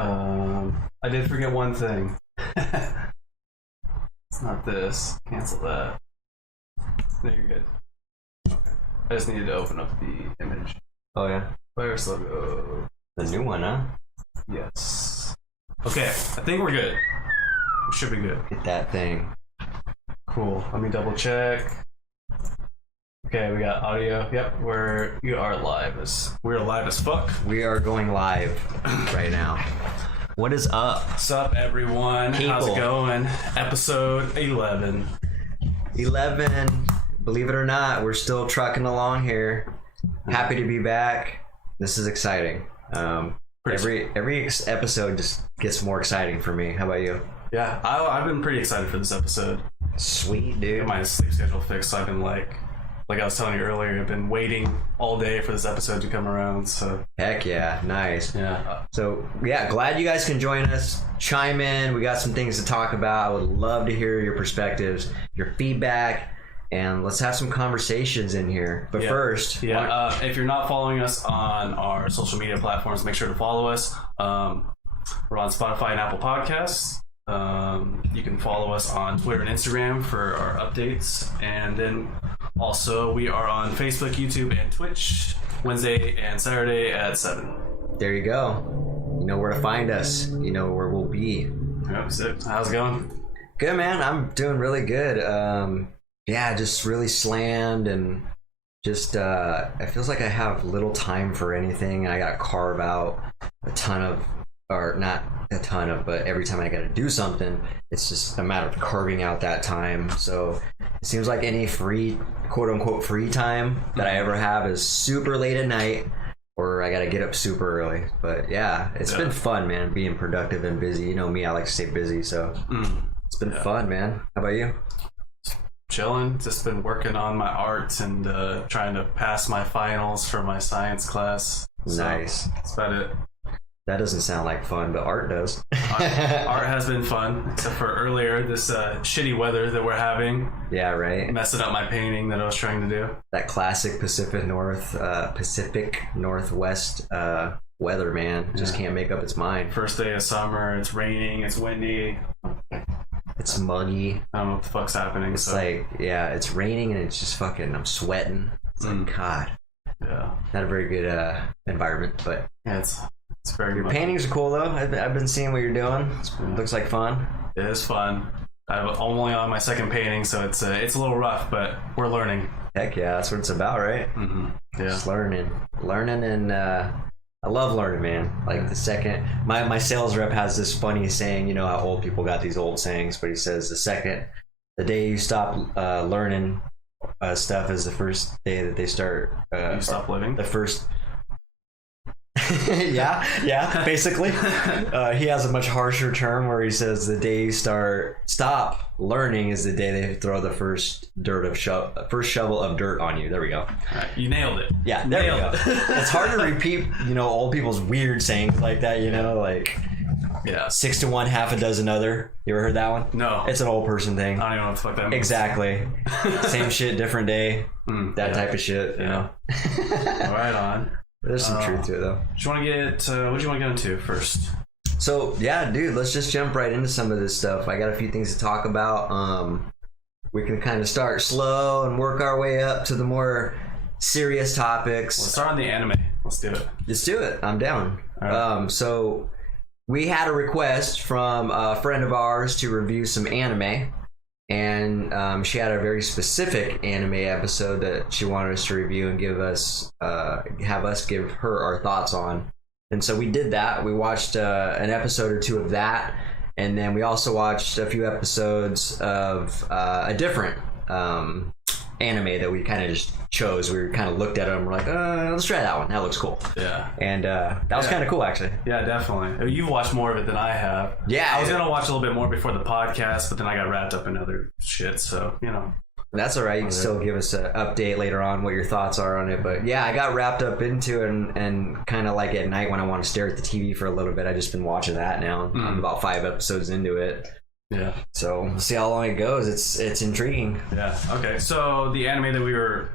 I did forget one thing. It's not this. Cancel that. No, you're good. Okay. I just needed to open up the image. Oh yeah. Virus logo. The new one, huh? Yes. Okay, I think we're good. We should be good. Get that thing. Cool. Let me double check. Okay, we got audio. Yep, we are live as fuck. We are going live right now. What is up? What's up, everyone? People. How's it going? Episode 11. 11. Believe it or not, we're still trucking along here. Happy to be back. This is exciting. Every episode just gets more exciting for me. How about you? Yeah, I've been pretty excited for this episode. Sweet, dude. Got my sleep schedule fixed, so I've been like I was telling you earlier, I've been waiting all day for this episode to come around. So Heck yeah, nice. yeah. So yeah, glad you guys can join us. Chime in. We got some things to talk about. I would love to hear your perspectives, your feedback, and let's have some conversations in here. But first, if you're not following us on our social media platforms, make sure to follow us. We're on Spotify and Apple Podcasts. You can follow us on Twitter and Instagram for our updates, and then also we are on Facebook, YouTube, and Twitch Wednesday and Saturday at 7. there you go. You know where to find us. You know where we'll be. Yep, sick. How's it going? Good, man. I'm doing really good. Yeah, just really slammed and just it feels like I have little time for anything. I gotta carve out a ton of, or not a ton of, but every time I gotta do something, it's just a matter of carving out that time. So it seems like any free, quote unquote, free time that I ever have is super late at night, or I gotta get up super early. But yeah, it's been fun, man, being productive and busy. You know me, I like to stay busy, so it's been fun, man. How about you? Chilling. Just been working on my art and trying to pass my finals for my science class. Nice. That's about it. That doesn't sound like fun, but art does. Art has been fun, except for earlier, this shitty weather that we're having. Yeah, right. Messing up my painting that I was trying to do. That classic Pacific Northwest weather, man. Just can't make up its mind. First day of summer, it's raining, it's windy. It's muggy. I don't know what the fuck's happening. It's like, yeah, it's raining and it's just fucking, I'm sweating. It's like, God. Yeah. Not a very good environment, but Yeah, it's very your much. paintings are cool though. I've been seeing what you're doing. It looks like fun. It is fun. I'm only on my second painting, so it's a little rough, but we're learning. Heck yeah, that's what it's about, right? Yeah. Just learning, and I love learning, man. Like the second, my sales rep has this funny saying. You know how old people got these old sayings, but he says the day you stop learning stuff is the first day that they start. You stop living. The first. yeah, basically. He has a much harsher term where he says the day you stop learning is the day they throw the first shovel of dirt on you. There we go. All right, you nailed it. Yeah, there we go. It's hard to repeat, old people's weird sayings like that, like 6 to 1, half a dozen other. You ever heard that one? No. It's an old person thing. I don't even know what the fuck that means. Exactly. Same shit, different day. That type of shit, you know. Right on. There's some truth to it, though. What do you want to get into first? So, yeah, dude, let's just jump right into some of this stuff. I got a few things to talk about. We can kind of start slow and work our way up to the more serious topics. Let's start on the anime. Let's do it. Let's do it. I'm down. All right. So we had a request from a friend of ours to review some anime, and she had a very specific anime episode that she wanted us to review and have us give her our thoughts on. And so we did that. We watched an episode or two of that, and then we also watched a few episodes of a different anime that we kind of just chose. We kind of looked at it and we're like, let's try that one. That looks cool. Yeah. And that was kind of cool, actually. Yeah, definitely. You've watched more of it than I have. Yeah. I was going to watch a little bit more before the podcast, but then I got wrapped up in other shit, so, That's all right. You can still give us an update later on what your thoughts are on it. But yeah, I got wrapped up into it and kind of like at night when I want to stare at the TV for a little bit, I just been watching that now. I'm about 5 episodes into it. Yeah. So we'll see how long it goes. It's intriguing. Yeah. Okay. So the anime that we were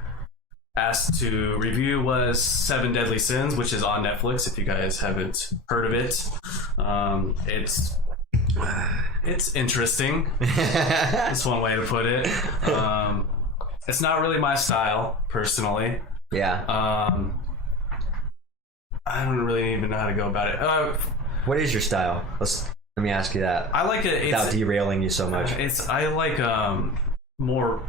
asked to review was Seven Deadly Sins, which is on Netflix. If you guys haven't heard of it, it's interesting. That's one way to put it. It's not really my style, personally. Yeah. I don't really even know how to go about it. What is your style? Let me ask you that. I like it without derailing you so much. I like more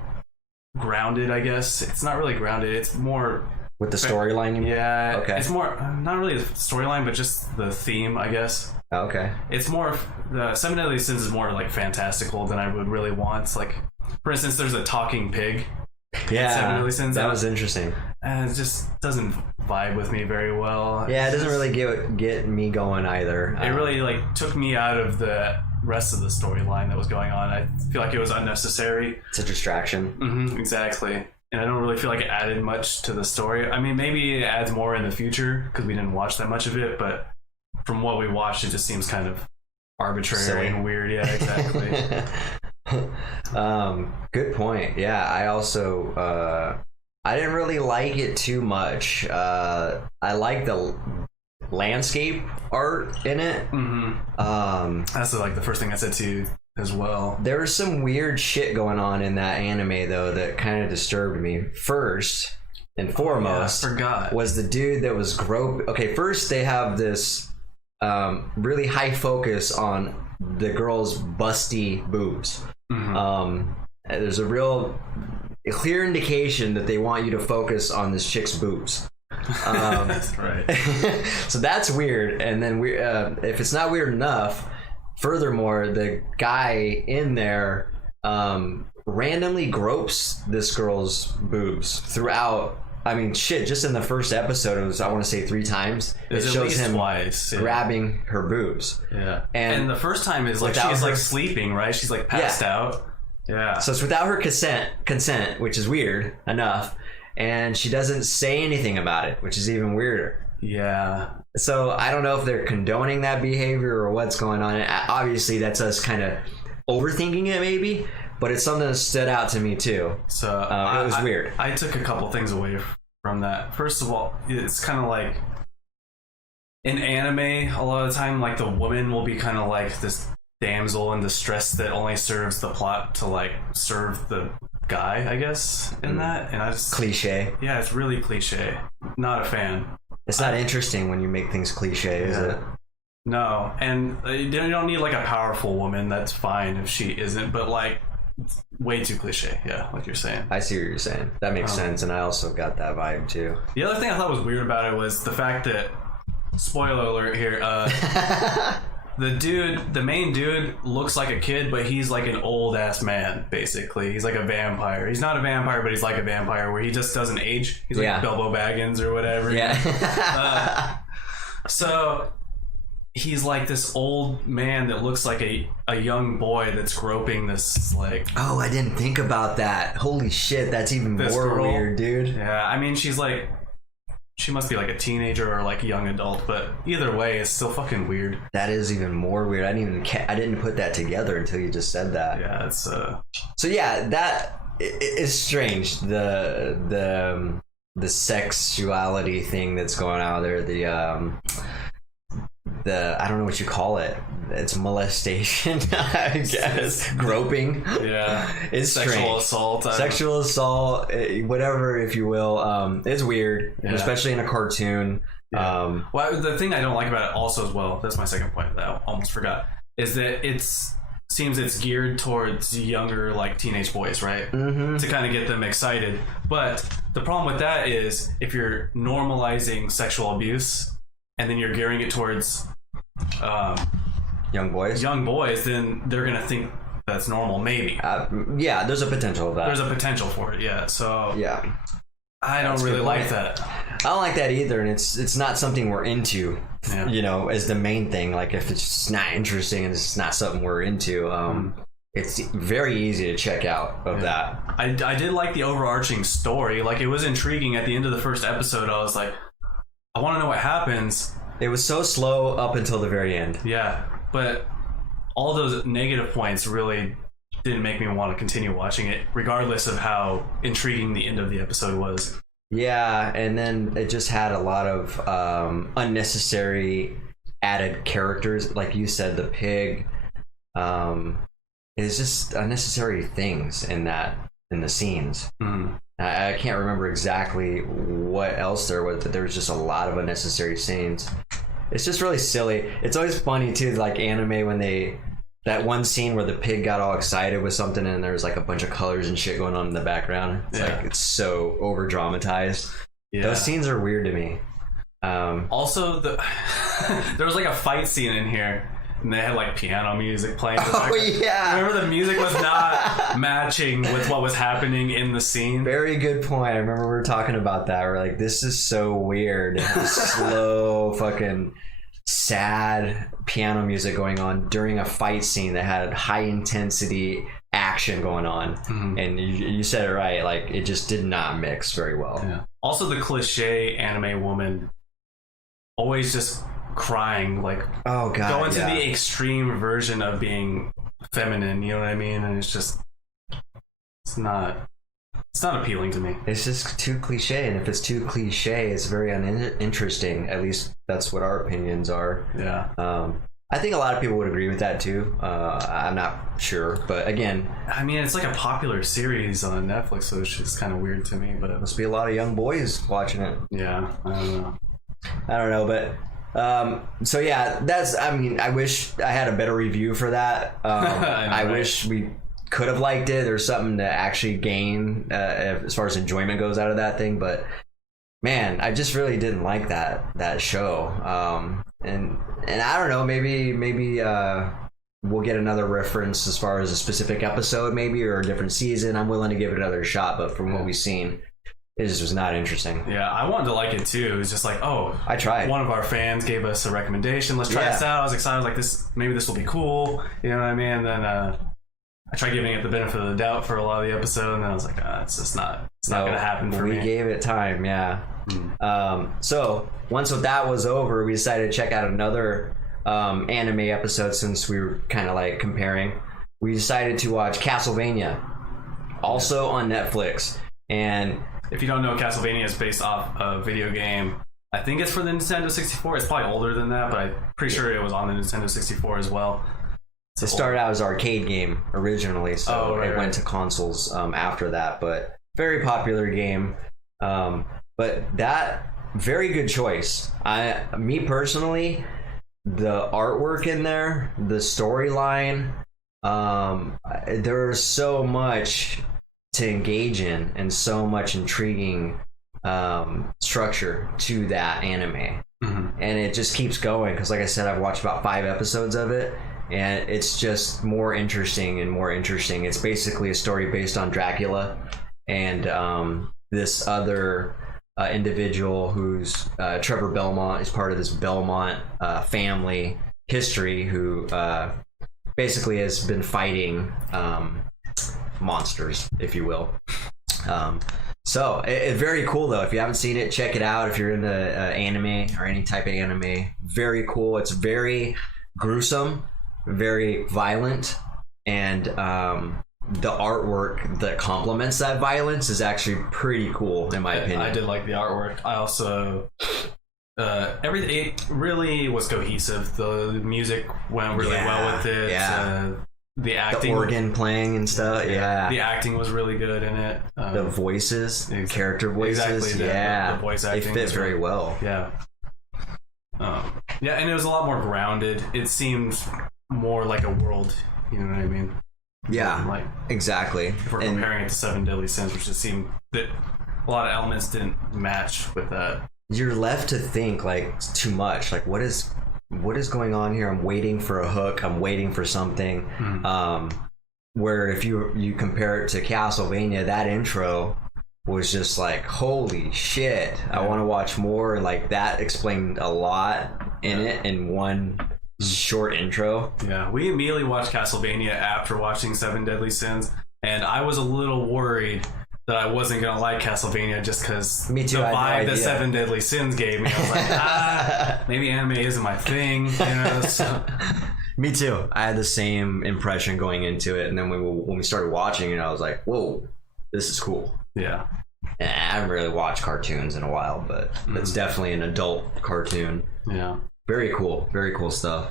grounded, I guess. It's not really grounded. It's more with the storyline. You mean? Yeah. Okay. It's more not really the storyline, but just the theme, I guess. Oh, okay. It's more the Seven Deadly Sins is more like fantastical than I would really want. It's like, for instance, there's a talking pig. Yeah, Seven Deadly Sins. That was interesting. And it just doesn't vibe with me very well. Yeah, it doesn't really get me going either. It really like took me out of the rest of the storyline that was going on. I feel like it was unnecessary. It's a distraction. Mm-hmm, exactly. And I don't really feel like it added much to the story. I mean, maybe it adds more in the future because we didn't watch that much of it, but from what we watched, it just seems kind of arbitrary Silly. and weird. Yeah, exactly. Good point. Yeah, I also I didn't really like it too much. I like the landscape art in it. Mm-hmm. That's like the first thing I said to you as well. There was some weird shit going on in that anime though that kind of disturbed me. First and foremost, I forgot. was the dude that was Okay, first they have this really high focus on the girl's busty boobs. Mm-hmm. There's a real clear indication that they want you to focus on this chick's boobs. That's right. So that's weird. And then if it's not weird enough, furthermore, the guy in there randomly gropes this girl's boobs throughout. I mean, shit, just in the first episode, it was, I want to say 3 times. It shows him twice, grabbing her boobs. Yeah. And the first time is like she's like sleeping, right? She's like passed out. Yeah. So it's without her consent, which is weird enough. And she doesn't say anything about it, which is even weirder. Yeah. So I don't know if they're condoning that behavior or what's going on. Obviously, that's us kind of overthinking it, maybe. But it's something that stood out to me too. So it was weird. I took a couple things away from that. First of all, it's kind of like in anime, a lot of the time, like the woman will be kind of like this damsel in distress that only serves the plot to like serve the guy, I guess, in that. And I just cliche. Yeah, it's really cliche. Not a fan. It's not interesting when you make things cliche, is it? No, and you don't need like a powerful woman. That's fine if she isn't, but like way too cliche. Yeah, like you're saying. I see what you're saying. That makes sense, and I also got that vibe too. The other thing I thought was weird about it was the fact that, spoiler alert here, the main dude looks like a kid, but he's like an old ass man, basically. He's like a vampire. He's not a vampire, but he's like a vampire where he just doesn't age. He's like Bilbo Baggins or whatever. Yeah. So he's like this old man that looks like a young boy that's groping this like... Oh, I didn't think about that. Holy shit, that's even more girl. Weird, dude. Yeah, I mean, she's like... She must be like a teenager or like a young adult, but either way, it's still fucking weird. That is even more weird. I didn't put that together until you just said that. Yeah, it's So yeah, that is strange. The sexuality thing that's going on there. The I don't know what you call it. It's molestation, I guess. Groping. Yeah. It's sexual assault. Sexual assault, whatever, if you will. It's weird, especially in a cartoon. Yeah. Well, the thing I don't like about it also as well, that's my second point that I almost forgot, is that seems it's geared towards younger, like teenage boys, right? Mm-hmm. To kind of get them excited. But the problem with that is if you're normalizing sexual abuse and then you're gearing it towards young boys, then they're gonna think that's normal, maybe. Yeah, there's a potential of that. There's a potential for it, yeah. So yeah, I don't really like that. I don't like that either, and it's not something we're into. Yeah. You know, as the main thing. Like if it's just not interesting and it's not something we're into, it's very easy to check out of that. I did like the overarching story. Like it was intriguing at the end of the first episode. I was like, I want to know what happens. It was so slow up until the very end. Yeah, but all those negative points really didn't make me want to continue watching it, regardless of how intriguing the end of the episode was. Yeah, and then it just had a lot of unnecessary added characters, like you said, the pig. It's just unnecessary things in the scenes. I can't remember exactly what else there was, but there was just a lot of unnecessary scenes. It's just really silly. It's always funny too, like anime when that one scene where the pig got all excited with something and there's like a bunch of colors and shit going on in the background. It's like it's so over dramatized. Yeah. Those scenes are weird to me. Also, there was like a fight scene in here. And they had like piano music playing. Oh yeah! Remember the music was not matching with what was happening in the scene. Very good point. I remember we were talking about that. We're like, this is so weird. Slow, fucking sad piano music going on during a fight scene that had high intensity action going on. And you said it right. Like it just did not mix very well. Yeah. Also, the cliche anime woman always just crying, like oh god, going to the extreme version of being feminine, you know what I mean? And it's not appealing to me. It's just too cliche, and if it's too cliche, it's very uninteresting. At least that's what our opinions are. Yeah. I think a lot of people would agree with that too. I'm not sure, but again, I mean, it's like a popular series on Netflix, so it's just kind of weird to me. But it must be a lot of young boys watching it. Yeah, I don't know, but so yeah, I wish I had a better review for that. I wish we could have liked it. There's something to actually gain as far as enjoyment goes out of that thing, but man, I just really didn't like that show. And I don't know, maybe we'll get another reference as far as a specific episode, maybe, or a different season. I'm willing to give it another shot, but from what we've seen, it just was not interesting. Yeah, I wanted to like it too. It was just like, oh, I tried. One of our fans gave us a recommendation. Let's try this out. I was excited, like maybe this will be cool. You know what I mean? And then I tried giving it the benefit of the doubt for a lot of the episode, and then I was like, it's just not going to happen for me. We gave it time, yeah. So once that was over, we decided to check out another anime episode since we were kind of like comparing. We decided to watch Castlevania, also on Netflix. And if you don't know, Castlevania is based off a video game. I think it's for the Nintendo 64. It's probably older than that, but I'm pretty sure it was on the Nintendo 64 as well. It started out as an arcade game originally, so it went to consoles after that. But very popular game. But that, very good choice. Me personally, the artwork in there, the storyline, there's so much to engage in and so much intriguing structure to that anime. And it just keeps going because, like I said, I've watched about 5 episodes of it, and it's just more interesting and more interesting. It's basically a story based on Dracula and this other individual who's Trevor Belmont is part of this Belmont family history who basically has been fighting monsters, if you will. So it's very cool though. If you haven't seen it, check it out. If you're into anime or any type of anime, very cool. It's very gruesome, very violent, and the artwork that complements that violence is actually pretty cool in my opinion. I did like the artwork. I also everything, it really was cohesive. The music went really well with it. The acting, the organ playing and stuff. The acting was really good in it. The voices, character voices. Exactly. The voice acting, they fit very well. Yeah. And it was a lot more grounded. It seemed more like a world. You know what I mean? Yeah, like exactly. If we're comparing it to Seven Deadly Sins, which just seemed that a lot of elements didn't match with that. You're left to think like too much. Like what is going on here? I'm waiting for a hook. I'm waiting for something. Where if you compare it to Castlevania, that intro was just like, holy shit! I want to watch more. Like that explained a lot in it in one short intro. Yeah, we immediately watched Castlevania after watching Seven Deadly Sins, and I was a little worried that I wasn't gonna like Castlevania just because the vibe that Seven Deadly Sins gave me. I was like, maybe anime isn't my thing, you know. So. Me too. I had the same impression going into it, and then when we started watching it, I was like, whoa, this is cool. Yeah. I haven't really watched cartoons in a while, but it's definitely an adult cartoon. Yeah. Very cool stuff.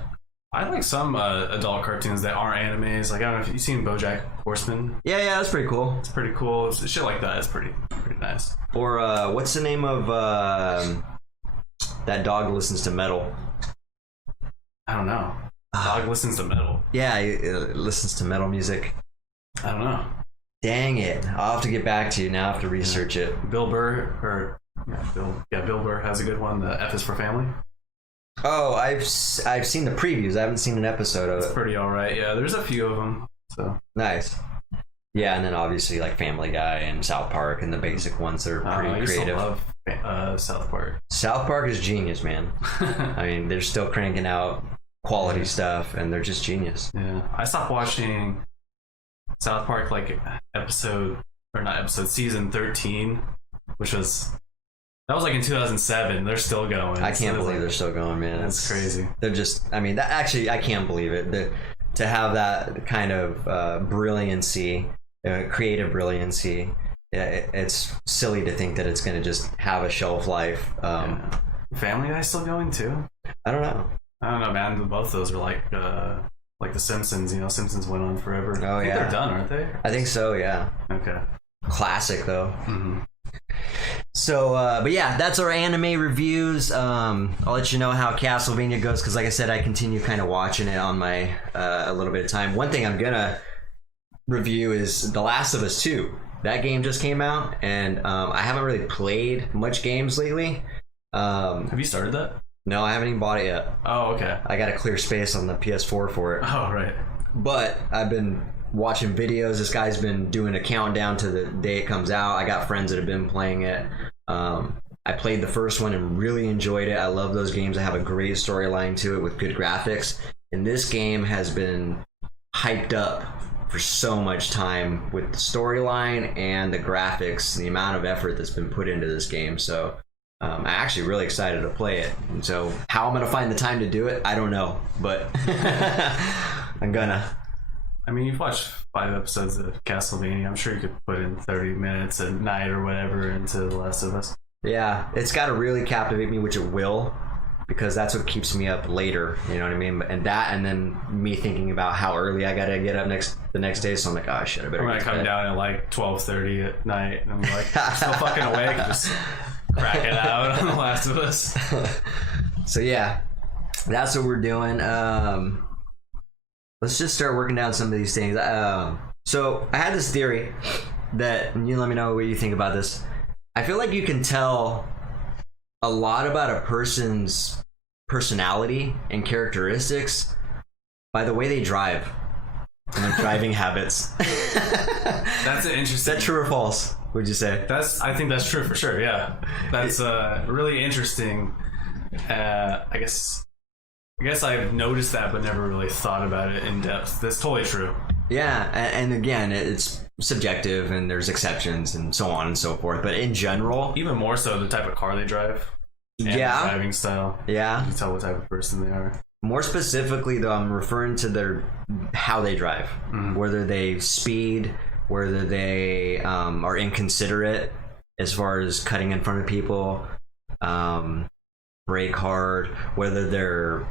I like some adult cartoons that aren't animes. Like, I don't know if you've seen BoJack Horseman. Yeah, that's pretty cool. It's pretty cool. Shit like that is pretty nice. Or what's the name of that dog listens to metal? I don't know. Dog listens to metal. Yeah, he listens to metal music. I don't know. Dang it! I'll have to get back to you now. I have to research it. Bill Burr, Bill Burr has a good one. The F is for Family. Oh, I've seen the previews. I haven't seen an episode of it. It's pretty alright. Yeah, there's a few of them. So nice. Yeah, and then obviously like Family Guy and South Park and the basic ones that are pretty creative. I used to love South Park. South Park is genius, man. I mean, they're still cranking out quality stuff, and they're just genius. Yeah, I stopped watching South Park like season 13, which was like in 2007. They're still going. I can't believe they're still going, man. That's crazy. They're just, I mean, that actually, I can't believe it. To have that kind of brilliancy, creative brilliancy, it's silly to think that it's going to just have a shelf life. Family Guy's still going too? I don't know, man. Both of those are like The Simpsons. You know, Simpsons went on forever. Oh, I think yeah. they're done, aren't they? I think so, yeah. Okay. Classic, though. Mm-hmm. So, but yeah, that's our anime reviews. I'll let you know how Castlevania goes, because like I said, I continue kind of watching it on my a little bit of time. One thing I'm gonna review is The Last of Us 2. That game just came out, and I haven't really played much games lately. Have you started that? No, I haven't even bought it yet. Oh, okay. I got to clear space on the PS4 for it. Oh, right. But I've been watching videos. This guy's been doing a countdown to the day it comes out. I got friends that have been playing it. I played the first one and really enjoyed it. I love those games. I have a great storyline to it with good graphics. And this game has been hyped up for so much time with the storyline and the graphics, the amount of effort that's been put into this game. So I'm actually really excited to play it. And so how I'm going to find the time to do it, I don't know. But I'm gonna. I mean, you've watched 5 episodes of Castlevania. I'm sure you could put in 30 minutes a night or whatever into The Last of Us. Yeah, it's got to really captivate me, which it will, because that's what keeps me up later. You know what I mean? And that, and then me thinking about how early I gotta get up the next day. So I'm like, oh shit, I better. I'm gonna come down at like 12:30 at night, and I'm like, still fucking awake, just crack it out on The Last of Us. So yeah, that's what we're doing. Let's just start working down some of these things. So I had this theory that, and you let me know what you think about this. I feel like you can tell a lot about a person's personality and characteristics by the way they drive and their driving habits. That's an interesting. Is that true or false? Would you say? I think that's true for sure. Yeah, that's really interesting. I guess I've noticed that, but never really thought about it in depth. That's totally true. Yeah, and again, it's subjective, and there's exceptions, and so on and so forth. But in general, even more so, the type of car they drive. And yeah, the driving style. Yeah, you can tell what type of person they are. More specifically, though, I'm referring to how they drive, whether they speed, whether they are inconsiderate as far as cutting in front of people, brake hard, whether they're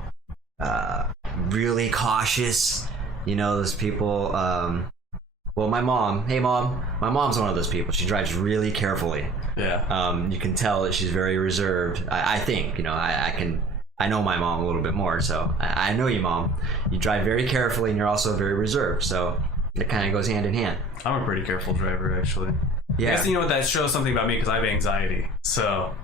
really cautious. You know, those people. Well, my mom. Hey, mom. My mom's one of those people. She drives really carefully. Yeah. You can tell that she's very reserved. I think. You know, I know my mom a little bit more, so I know you, Mom. You drive very carefully, and you're also very reserved, so it kind of goes hand in hand. I'm a pretty careful driver, actually. Yeah. I guess, you know what, that shows something about me, because I have anxiety, so...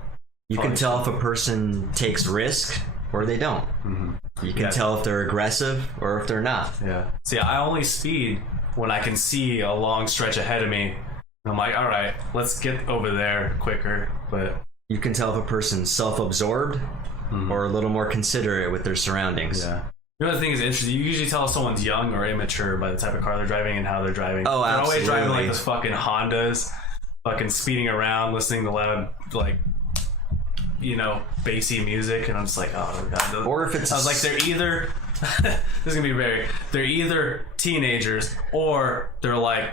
You can tell if a person takes risk or they don't. Mm-hmm. You can tell if they're aggressive or if they're not. Yeah. See, I only speed when I can see a long stretch ahead of me, and I'm like, all right, let's get over there quicker, but... You can tell if a person's self-absorbed or a little more considerate with their surroundings. Yeah. You know, the thing is interesting. You usually tell if someone's young or immature by the type of car they're driving and how they're driving. Oh, they're absolutely. always driving like those fucking Hondas, fucking speeding around, listening to loud, like, you know, bassy music, and I'm just like, oh god. Or if it's, I was like, they're either this is gonna be they're either teenagers or they're like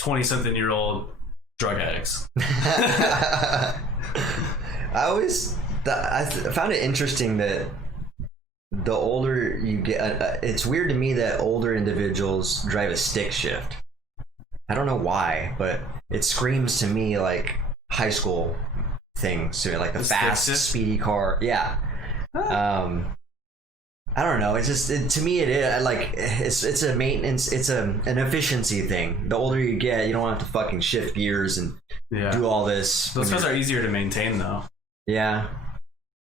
20-something-year-old drug addicts. I found it interesting that the older you get, it's weird to me that older individuals drive a stick shift. I don't know why, but it screams to me like high school things, so like the fast, speedy car. Yeah. I don't know. It's just to me it is like it's a maintenance. It's an efficiency thing. The older you get, you don't have to fucking shift gears and do all this. Those cars are easier to maintain, though. Yeah,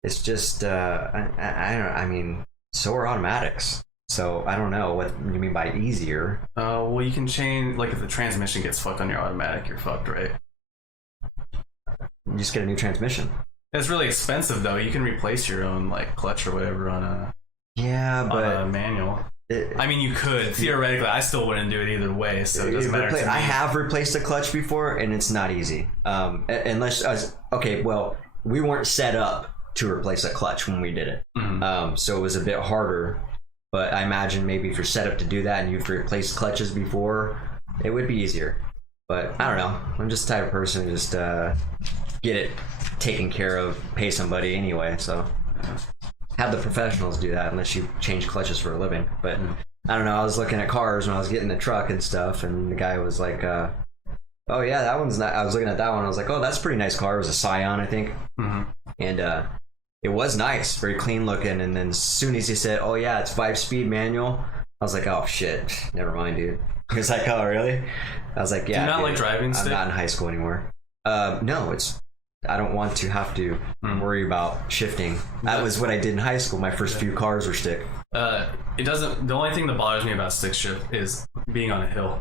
it's just I don't. I mean, so are automatics. So I don't know what you mean by easier. Well, you can change. Like if the transmission gets fucked on your automatic, you're fucked, right? You just get a new transmission. It's really expensive, though. You can replace your own like clutch or whatever on a manual. I mean, you could theoretically. I still wouldn't do it either way, so it doesn't matter to me. I have replaced a clutch before, and it's not easy. Unless well, we weren't set up to replace a clutch when we did it, so it was a bit harder. But I imagine maybe if you're set up to do that and you've replaced clutches before, it would be easier. But I don't know. I'm just the type of person who just get it taken care of, pay somebody anyway. So have the professionals do that unless you change clutches for a living. But I don't know. I was looking at cars when I was getting the truck and stuff, and the guy was like, "Oh yeah, that one's not." I was looking at that one. I was like, "Oh, that's a pretty nice car." It was a Scion, I think, and it was nice, very clean looking. And then as soon as he said, "Oh yeah, it's 5-speed manual," I was like, "Oh shit, never mind, dude." He was like, "Oh really?" I was like, "Yeah." Do you not like driving I'm stick? not in high school anymore. No, I don't want to have to worry about shifting. That was what I did in high school. My first few cars were stick. It doesn't. The only thing that bothers me about stick shift is being on a hill.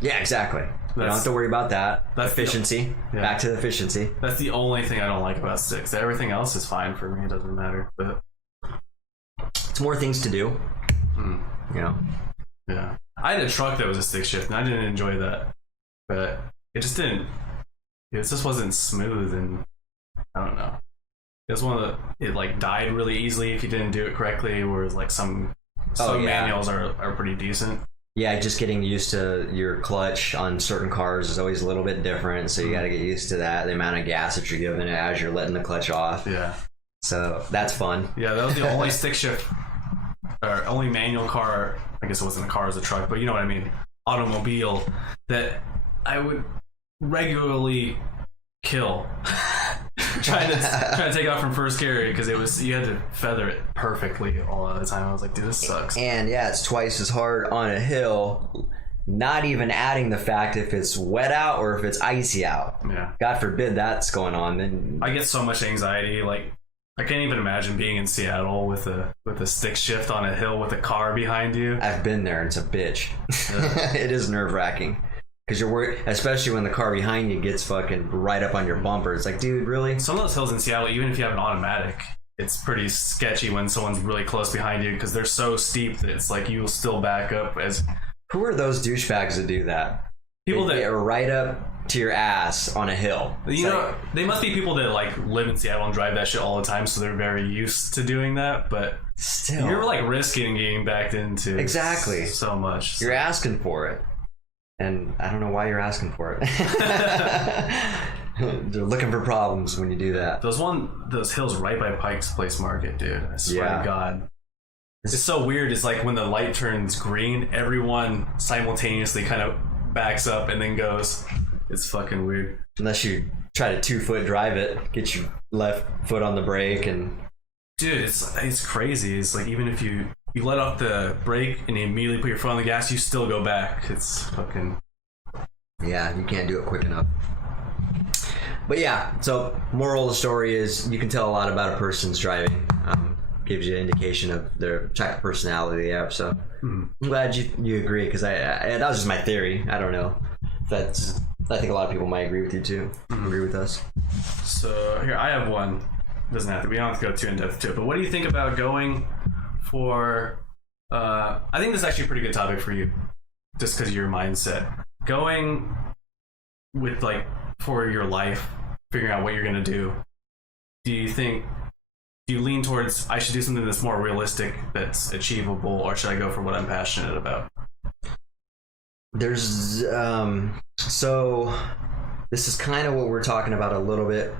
Yeah, exactly. You don't have to worry about that. That's efficiency. Back to the efficiency. That's the only thing I don't like about sticks. Everything else is fine for me. It doesn't matter. But it's more things to do. You know. Yeah. I had a truck that was a stick shift, and I didn't enjoy that. But it just didn't. It just wasn't smooth, and I don't know. It was one of the. It like died really easily if you didn't do it correctly, whereas like some manuals are pretty decent. Yeah, just getting used to your clutch on certain cars is always a little bit different, so you got to get used to that. The amount of gas that you're giving it as you're letting the clutch off. Yeah. So that's fun. Yeah, that was the only stick shift or only manual car. I guess it wasn't a car, it was a truck, but you know what I mean. Automobile that I would regularly kill trying to take off from first carry because you had to feather it perfectly all of the time. I was like, dude, this sucks. And yeah, it's twice as hard on a hill, not even adding the fact if it's wet out or if it's icy out. Yeah, God forbid that's going on. Then I get so much anxiety. Like I can't even imagine being in Seattle with a stick shift on a hill with a car behind you. I've been there. It's a bitch. It is nerve-wracking. Because you're worried, especially when the car behind you gets fucking right up on your bumper. It's like, dude, really? Some of those hills in Seattle, even if you have an automatic, it's pretty sketchy when someone's really close behind you because they're so steep that it's like you'll still back up as... Who are those douchebags that do that? People that are right up to your ass on a hill. You know, they must be people that like live in Seattle and drive that shit all the time, so they're very used to doing that, but still, you're like risking getting backed into so much. You're asking for it. And I don't know why you're asking for it. They're looking for problems when you do that. Those hills right by Pike's Place Market, dude. I swear to God. It's so weird. It's like when the light turns green, everyone simultaneously kind of backs up and then goes. It's fucking weird. Unless you try to 2-foot drive it, get your left foot on the brake and... Dude, it's crazy. It's like even if you let off the brake and you immediately put your foot on the gas, you still go back. It's fucking... Yeah, you can't do it quick enough. But yeah, so moral of the story is you can tell a lot about a person's driving. Gives you an indication of their type of personality they have. So I'm glad you agree because that was just my theory. I don't know. I think a lot of people might agree with you too. Agree with us. So here, I have one. We don't have to go too in depth to it. But what do you think about going for? I think this is actually a pretty good topic for you, just because of your mindset. Going with like for your life, figuring out what you're gonna do. Do you lean towards I should do something that's more realistic, that's achievable, or should I go for what I'm passionate about? There's so this is kind of what we're talking about a little bit,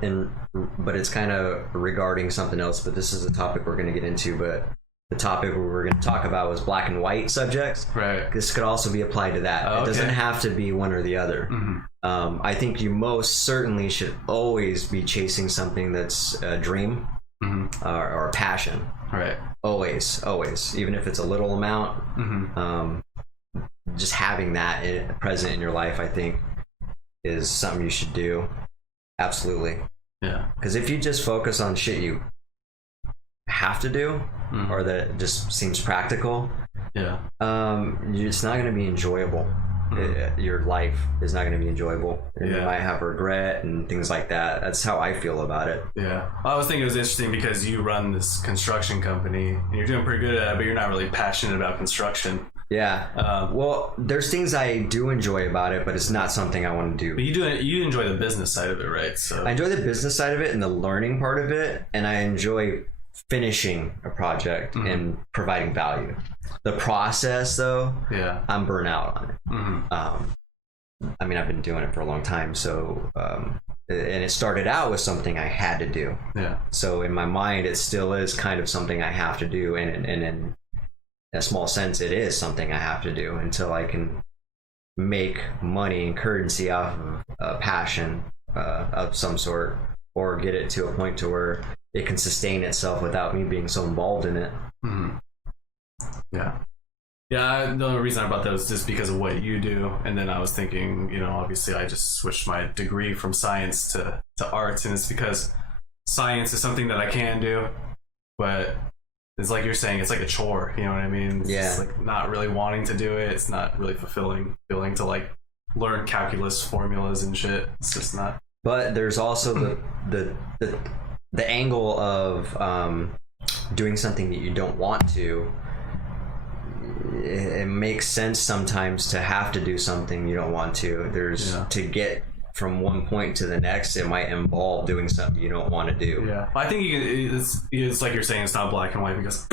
but it's kind of regarding something else. But this is a topic we're going to get into. But the topic we were going to talk about was black and white subjects. Right. This could also be applied to that. Oh, it doesn't okay. have to be one or the other. I think you most certainly should always be chasing something that's a dream or a passion. Right. Always, even if it's a little amount. Just having that present in your life, I think, is something you should do. Absolutely. Yeah. Because if you just focus on shit you have to do, or that just seems practical, Yeah. it's not going to be enjoyable. Your life is not going to be enjoyable. And you might have regret and things like that. That's how I feel about it. Yeah. Well, I was thinking it was interesting because you run this construction company and you're doing pretty good at it, but you're not really passionate about construction. Yeah. Well, there's things I do enjoy about it, but it's not something I want to do. But you enjoy the business side of it, right? So I enjoy the business side of it and the learning part of it, and I enjoy finishing a project and providing value. The process, though, I'm burnt out on it. I mean, I've been doing it for a long time, so and it started out with something I had to do. Yeah. So in my mind, it still is kind of something I have to do, and in a small sense, it is something I have to do until I can make money and currency off of a passion of some sort, or get it to a point to where it can sustain itself without me being so involved in it. Yeah. Yeah, the only reason I brought that was just because of what you do. And then I was thinking, obviously I just switched my degree from science to arts, and it's because science is something that I can do, but it's like you're saying, it's like a chore, you know what I mean? It's just like not really wanting to do it. It's not really fulfilling to like learn calculus formulas and shit. It's just not. But there's also the angle of doing something that you don't want to. It makes sense sometimes to have to do something you don't want to. To get from one point to the next, it might involve doing something you don't want to do. Yeah, I think it's like you're saying, it's not black and white, because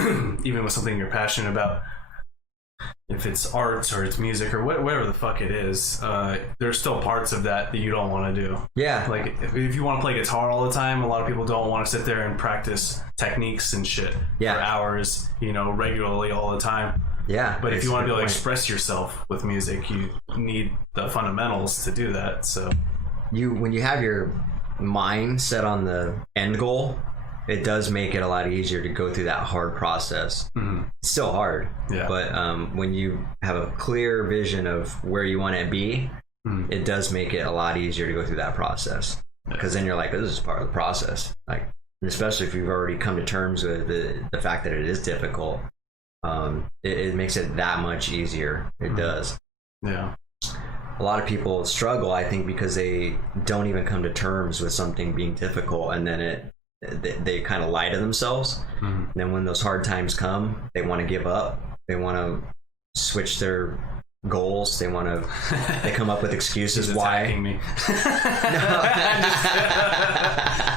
even with something you're passionate about, if it's arts or it's music or whatever the fuck it is, there's still parts of that you don't want to do. Yeah. Like if you want to play guitar all the time, a lot of people don't want to sit there and practice techniques and shit for hours, regularly all the time. Yeah. But if you want to be able to express yourself with music, you need the fundamentals to do that. So when you have your mind set on the end goal, it does make it a lot easier to go through that hard process. It's still hard, but when you have a clear vision of where you want to be, it does make it a lot easier to go through that process, because then you're like, this is part of the process. Like, especially if you've already come to terms with the fact that it is difficult, it makes it that much easier. It does. Yeah. A lot of people struggle, I think, because they don't even come to terms with something being difficult, and then they kind of lie to themselves. And then when those hard times come, they want to give up. They want to switch their goals. They come up with excuses why. Me.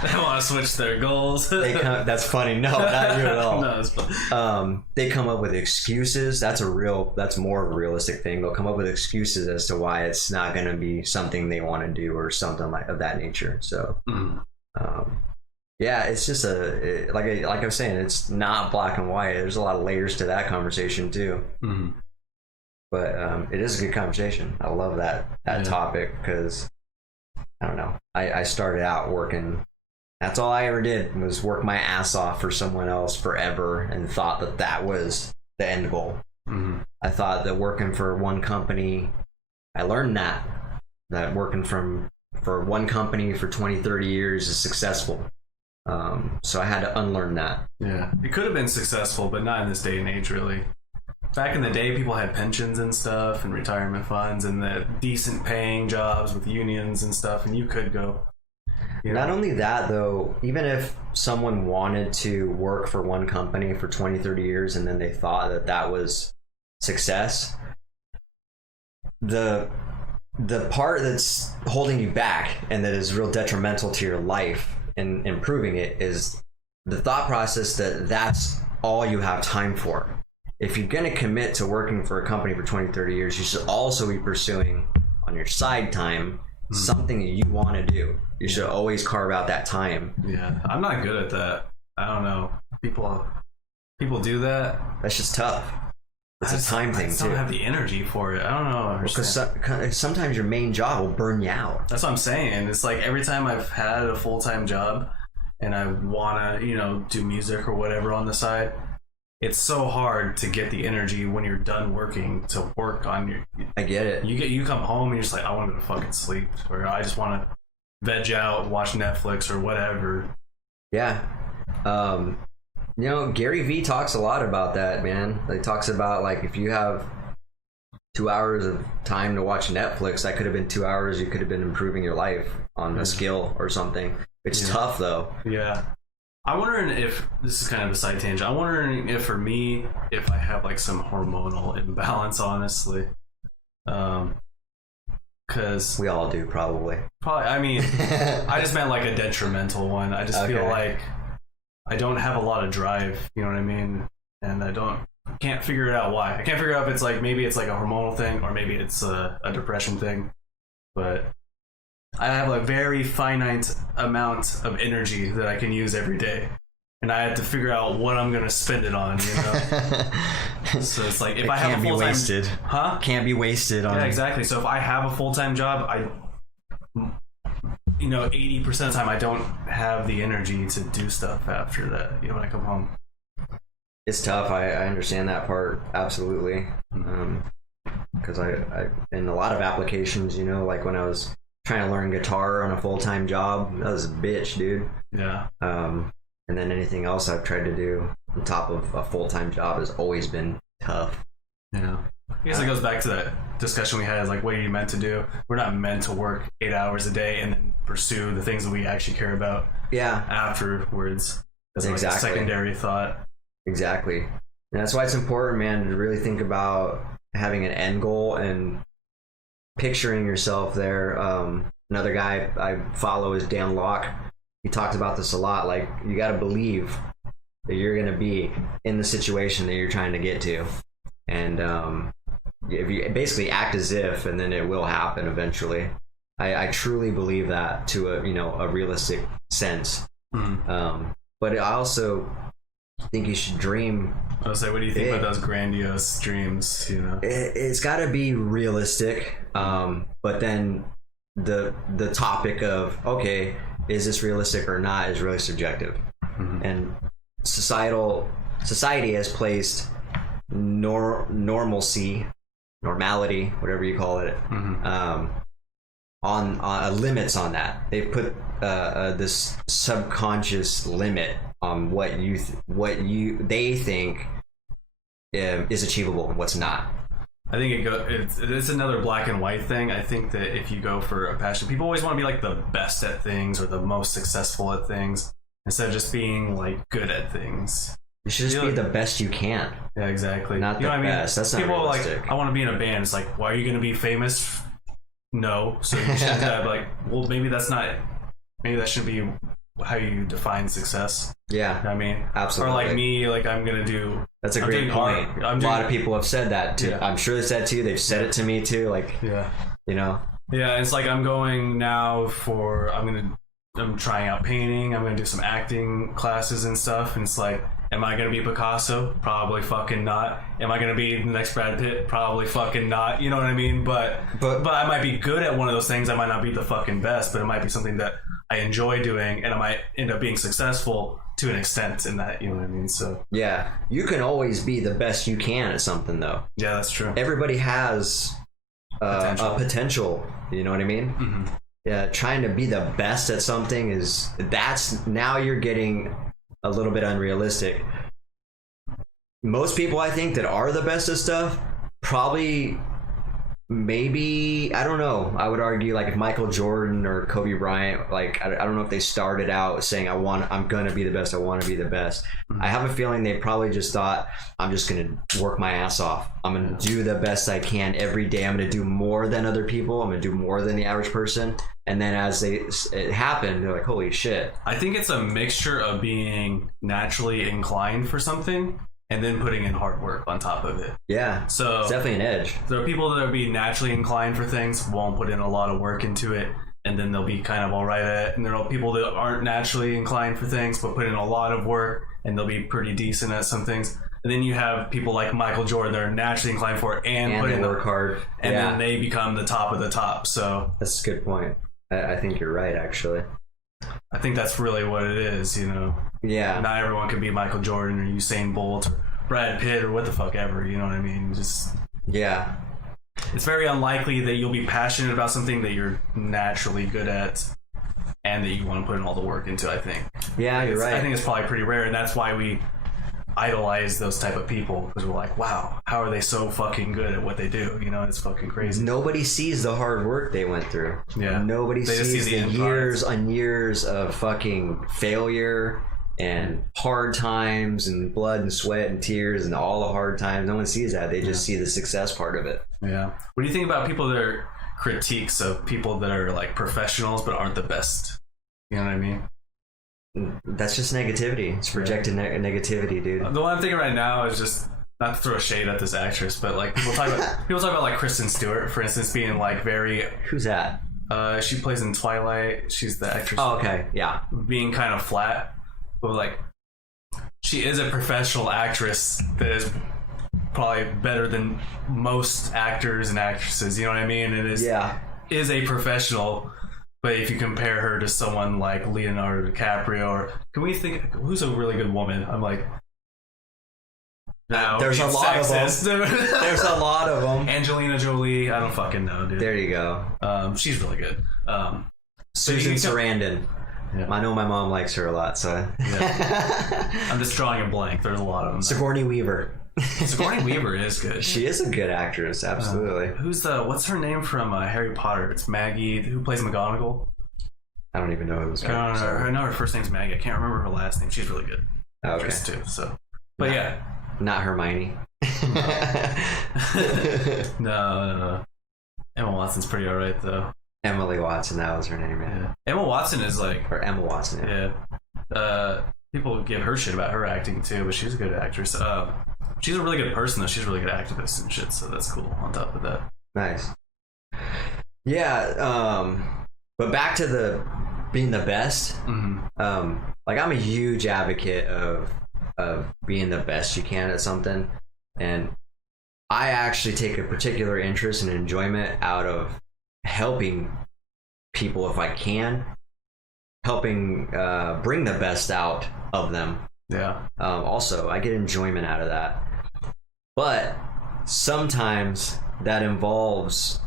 They want to switch their goals. That's funny. No, not you at all. No, it's funny. They come up with excuses. That's more of a realistic thing. They'll come up with excuses as to why it's not going to be something they want to do or something of that nature. So, yeah, it's just like I was saying, it's not black and white. There's a lot of layers to that conversation too. But it is a good conversation. I love that topic, because I don't know. I started out working. That's all I ever did, was work my ass off for someone else forever, and thought that was the end goal. I thought that working for one company, I learned that working for one company for 20, 30 years is successful. So I had to unlearn that. Yeah, it could have been successful, but not in this day and age, really. Back in the day, people had pensions and stuff, and retirement funds, and the decent paying jobs with unions and stuff, and you could go. Not only that, though, even if someone wanted to work for one company for 20, 30 years, and then they thought that was success, the part that's holding you back and that is real detrimental to your life and improving it is the thought process that that's all you have time for. If you're going to commit to working for a company for 20, 30 years, you should also be pursuing on your side time something that you want to do. You should always carve out that time. Yeah, I'm not good at that. I don't know. People do that. That's just tough. It's a time thing I too. don't have the energy for it. I don't know. Because sometimes your main job will burn you out. That's what I'm saying. It's like every time I've had a full-time job and I want to, do music or whatever on the side, it's so hard to get the energy when you're done working to work on your. I get it. You come home and you're just like, I want to go to fucking sleep, or I just want to veg out, watch Netflix or whatever. Yeah. Gary Vee talks a lot about that, man. He talks about, like, if you have 2 hours of time to watch Netflix, that could have been 2 hours you could have been improving your life on a skill or something. It's tough, though. Yeah. I'm wondering if, this is kind of a side tangent, I'm wondering if for me, if I have like some hormonal imbalance, honestly. Because we all do, probably. I mean, I just meant like a detrimental one. I just feel like I don't have a lot of drive, you know what I mean? And can't figure it out why. I can't figure out if it's like, maybe it's like a hormonal thing, or maybe it's a depression thing. But I have a very finite amount of energy that I can use every day. And I have to figure out what I'm going to spend it on, So it's like, if I have a full-time... Can't be wasted. Huh? Can't be wasted on... Yeah, exactly. So if I have a full-time job, 80% of the time I don't have the energy to do stuff after that, when I come home. It's tough. I understand that part, absolutely. Because I in a lot of applications, like when I was trying to learn guitar on a full-time job, that was a bitch, dude. Yeah. And then anything else I've tried to do on top of a full-time job has always been tough. Yeah. I guess it goes back to that discussion we had, is like, what are you meant to do? We're not meant to work 8 hours a day and then pursue the things that we actually care about afterwards. As like a secondary thought. Exactly. And that's why it's important, man, to really think about having an end goal and picturing yourself there. Another guy I follow is Dan Locke. He talks about this a lot. Like, you got to believe that you're going to be in the situation that you're trying to get to. And if you basically act as if, and then it will happen eventually. I truly believe that to a realistic sense. But I also think you should dream. I was like, what do you think about those grandiose dreams? It's got to be realistic. But then the topic of, okay, is this realistic or not, is really subjective. And society has placed normality, whatever you call it, on limits on that. They've put this subconscious limit on what they think is achievable and what's not. I think it's another black and white thing. I think that if you go for a passion, people always want to be like the best at things or the most successful at things, instead of just being like good at things. You should just be the best you can. Yeah, exactly. Not the best. That's not people realistic. Are like, I want to be in a band. It's like, why are you going to be famous? No. So you should have like, well, maybe that shouldn't be how you define success. Yeah. You know what I mean? Absolutely. Or like me, like I'm going to do... That's a great point. A lot of people have said that too. Yeah. I'm sure they said it to you. They've said it to me too. Like, yeah. Yeah, it's like I'm going now I'm trying out painting. I'm going to do some acting classes and stuff. And it's like, am I going to be Picasso? Probably fucking not. Am I going to be the next Brad Pitt? Probably fucking not. You know what I mean? But I might be good at one of those things. I might not be the fucking best, but it might be something that I enjoy doing, and I might end up being successful to an extent in that. You know what I mean? So yeah, you can always be the best you can at something, though. Yeah, that's true. Everybody has a potential. You know what I mean? Yeah, trying to be the best at something now you're getting a little bit unrealistic. Most people, I think, that are the best at stuff probably, maybe, I don't know, I would argue, like, if Michael Jordan or Kobe Bryant, like, I don't know if they started out saying I'm gonna be the best, I want to be the best. I have a feeling they probably just thought, I'm just gonna work my ass off, I'm gonna do the best I can every day, I'm gonna do more than other people, I'm gonna do more than the average person. And then as it happened, they're like, holy shit. I think it's a mixture of being naturally inclined for something and then putting in hard work on top of it. Yeah. So It's definitely an edge. there are people that are be naturally inclined for things, won't put in a lot of work into it, and then they'll be kind of all right at it. And there are people that aren't naturally inclined for things, but put in a lot of work, and they'll be pretty decent at some things. And then you have people like Michael Jordan that are naturally inclined for it and put they in work hard. and then they become the top of the top. So That's a good point. I think you're right, actually. I think that's really what it is, you know. Yeah. Not everyone can be Michael Jordan or Usain Bolt or Brad Pitt or what the fuck ever, you know what I mean? Just Yeah. it's very unlikely that you'll be passionate about something that you're naturally good at and that you want to put in all the work into, I think. Yeah, you're right. I think it's probably pretty rare, and that's why we idolize those type of people, because we're like, wow, how are they so fucking good at what they do? You know, it's fucking crazy. Nobody sees the hard work they went through. Yeah. Nobody They just sees see the the end years on years of fucking failure and hard times and blood and sweat and tears and all the hard times. No one sees that. They just see the success part of it. Yeah. What do you think about people that are critiques of people that are like professionals but aren't the best? You know what I mean? That's just negativity. It's projected negativity, dude. The one I'm thinking right now is just not to throw shade at this actress, but like people talk about like Kristen Stewart, for instance, being like very. Who's that? She plays in Twilight. She's the actress. Oh, okay. Yeah. Being kind of flat, but like she is a professional actress that is probably better than most actors and actresses. You know what I mean? It is is a professional. But if you compare her to someone like Leonardo DiCaprio, or can we think who's a really good woman? I'm like, no, There's a lot of them. There's a lot of them. Angelina Jolie, I don't fucking know, dude. There you go. She's really good. Susan Sarandon. Yeah. I know my mom likes her a lot, so. I'm just drawing a blank. There's a lot of them. Sigourney Weaver. Sigourney Weaver is good. She is a good actress, absolutely. What's her name from Harry Potter? It's Maggie, who plays McGonagall. I don't even know who this guy is. I know her first name's Maggie. I can't remember her last name. She's really good. Okay. Actress too. So, but yeah, Not Hermione. no. Emma Watson's pretty alright though. Emily Watson, that was her name, Yeah. Emma Watson is like, or Emma Watson. yeah. People give her shit about her acting too, but she's a good actress. She's a really good person though. She's a really good activist and shit, so that's cool on top of that. Nice. Yeah, but back to the being the best. Like I'm a huge advocate of being the best you can at something, and I actually take a particular interest and enjoyment out of helping people if I can, helping bring the best out of them. Yeah. Also, I get enjoyment out of that. But sometimes that involves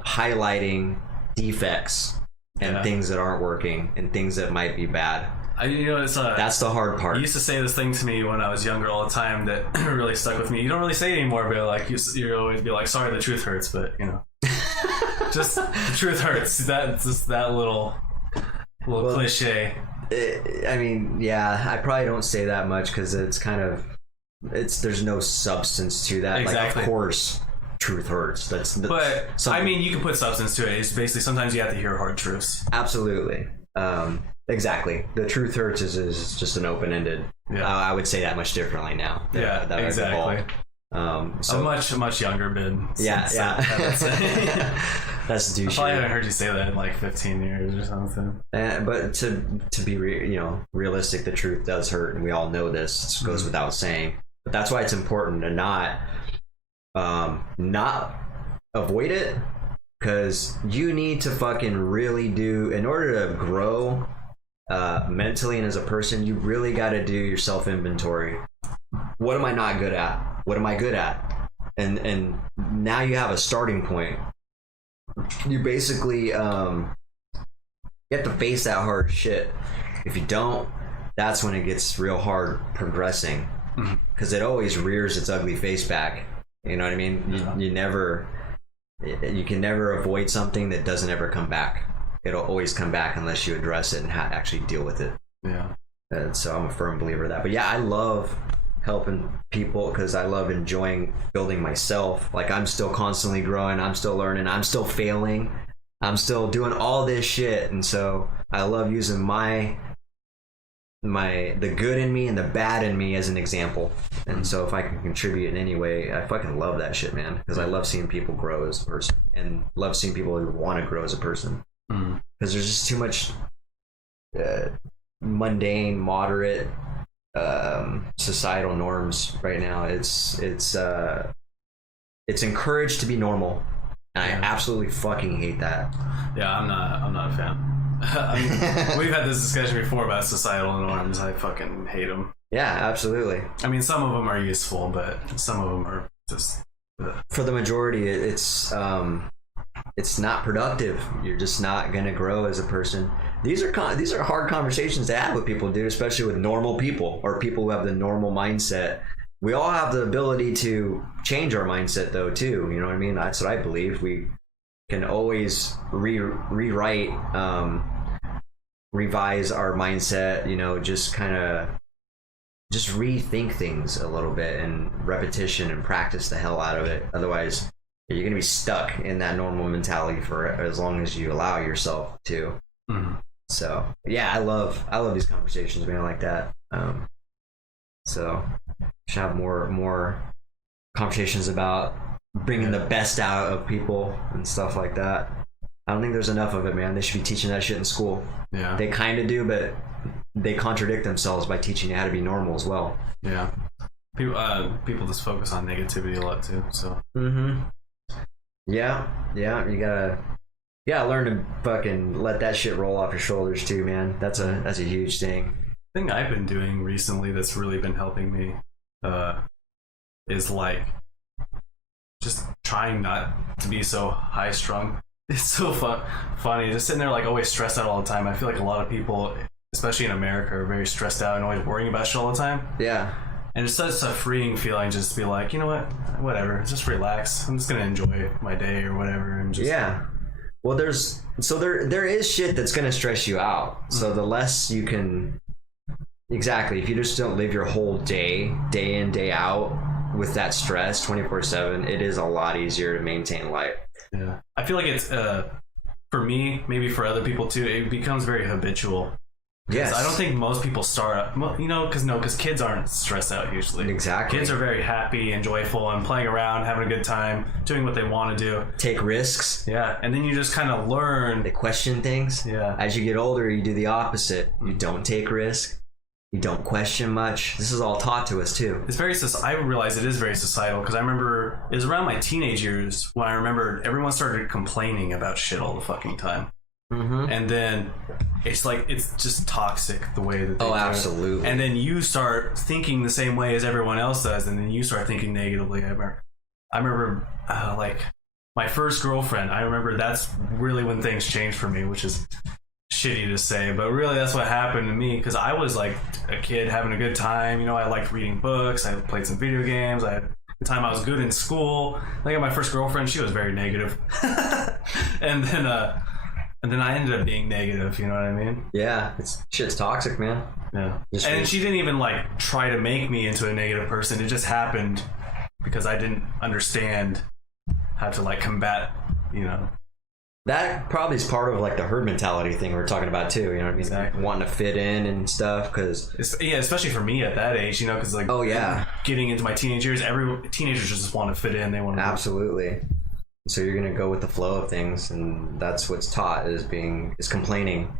highlighting defects and things that aren't working and things that might be bad. That's the hard part. You used to say this thing to me when I was younger all the time that really stuck with me. You don't really say it anymore, but like you always be like, "Sorry, the truth hurts," but you know, just the truth hurts. That's just that little cliche. I mean, yeah, I probably don't say that much because it's kind of there's no substance to that. Exactly. Like, of course, truth hurts. But I mean, you can put substance to it. It's basically sometimes you have to hear hard truths. Absolutely. Exactly. The truth hurts is just an open-ended. Yeah. I would say that much differently now. That exactly. So a much younger been. Yeah. That's douchey. I probably haven't heard you say that in like 15 years or something. But to be realistic, the truth does hurt, and we all know this. It goes without saying. But that's why it's important to not avoid it, because you need to fucking really do, in order to grow mentally and as a person, you really got to do your self inventory. What am I not good at? What am I good at? And now you have a starting point. You basically you have to face that hard shit. If you don't, that's when it gets real hard progressing, because it always rears its ugly face back. You know what I mean? You can never avoid something that doesn't ever come back. It'll always come back unless you address it and actually deal with it. Yeah. And so I'm a firm believer of that. But yeah, I love helping people because I love enjoying building myself. Like, I'm still constantly growing. I'm still learning. I'm still failing. I'm still doing all this shit. And so I love using my the good in me and the bad in me as an example. And so if I can contribute in any way, I fucking love that shit, man, because I love seeing people grow as a person and love seeing people who want to grow as a person, because there's just too much mundane, moderate societal norms right now. It's encouraged to be normal, and I absolutely fucking hate that. Yeah, I'm not a fan. I mean, we've had this discussion before about societal norms. I fucking hate them. Yeah, absolutely. I mean, some of them are useful, but some of them are just... For the majority, it's not productive. You're just not gonna grow as a person. These are hard conversations to have with people, dude, especially with normal people or people who have the normal mindset. We all have the ability to change our mindset, though, too. You know what I mean? That's what I believe. We can always rewrite, revise our mindset, you know, just kind of just rethink things a little bit, and repetition and practice the hell out of it. Otherwise, you're going to be stuck in that normal mentality for as long as you allow yourself to. So, yeah, I love these conversations, man, like that. So, should have more conversations about bringing the best out of people and stuff like that. I don't think there's enough of it, man. They should be teaching that shit in school. Yeah. They kind of do, but they contradict themselves by teaching you how to be normal as well. Yeah. People just focus on negativity a lot too. So. Yeah. You gotta learn to fucking let that shit roll off your shoulders too, man. That's a huge thing. The thing I've been doing recently that's really been helping me is like just trying not to be so high strung. It's so funny just sitting there like always stressed out all the time. I feel like a lot of people, especially in America, are very stressed out and always worrying about shit all the time. Yeah. And it's such a freeing feeling just to be like, you know what, whatever, just relax. I'm just gonna enjoy my day or whatever, and just Well, there is shit that's gonna stress you out. So the less you can, exactly, if you just don't live your whole day in, day out with that stress 24/7, it is a lot easier to maintain life. Yeah, I feel like it's for me, maybe for other people too, it becomes very habitual. Yes, I don't think most people start, you know, because kids aren't stressed out usually. Exactly. Kids are very happy and joyful and playing around, having a good time, doing what they want to do. Take risks. Yeah, and then you just kind of learn. They question things. Yeah. As you get older, you do the opposite. You don't take risks. You don't question much. This is all taught to us too. It's very. I realize it is very societal, because I remember it was around my teenage years when I remember everyone started complaining about shit all the fucking time. And then it's like, it's just toxic the way that they do absolutely. And then you start thinking the same way as everyone else does, and then you start thinking negatively. I remember like my first girlfriend, I remember that's really when things changed for me, which is shitty to say, but really that's what happened to me, because I was like a kid having a good time. You know, I liked reading books, I played some video games, I had the time, I was good in school. Like my first girlfriend, she was very negative. And then I ended up being negative, you know what I mean? Yeah, shit's toxic, man. Yeah. And she didn't even like try to make me into a negative person. It just happened because I didn't understand how to like combat, you know. That probably is part of like the herd mentality thing we're talking about too, you know what I mean? Exactly. Wanting to fit in and stuff, because... Yeah, especially for me at that age, you know, because like... Oh, yeah. Getting into my teenage years, teenagers just want to fit in. They want to... Absolutely. So you're gonna go with the flow of things, and that's what's taught is complaining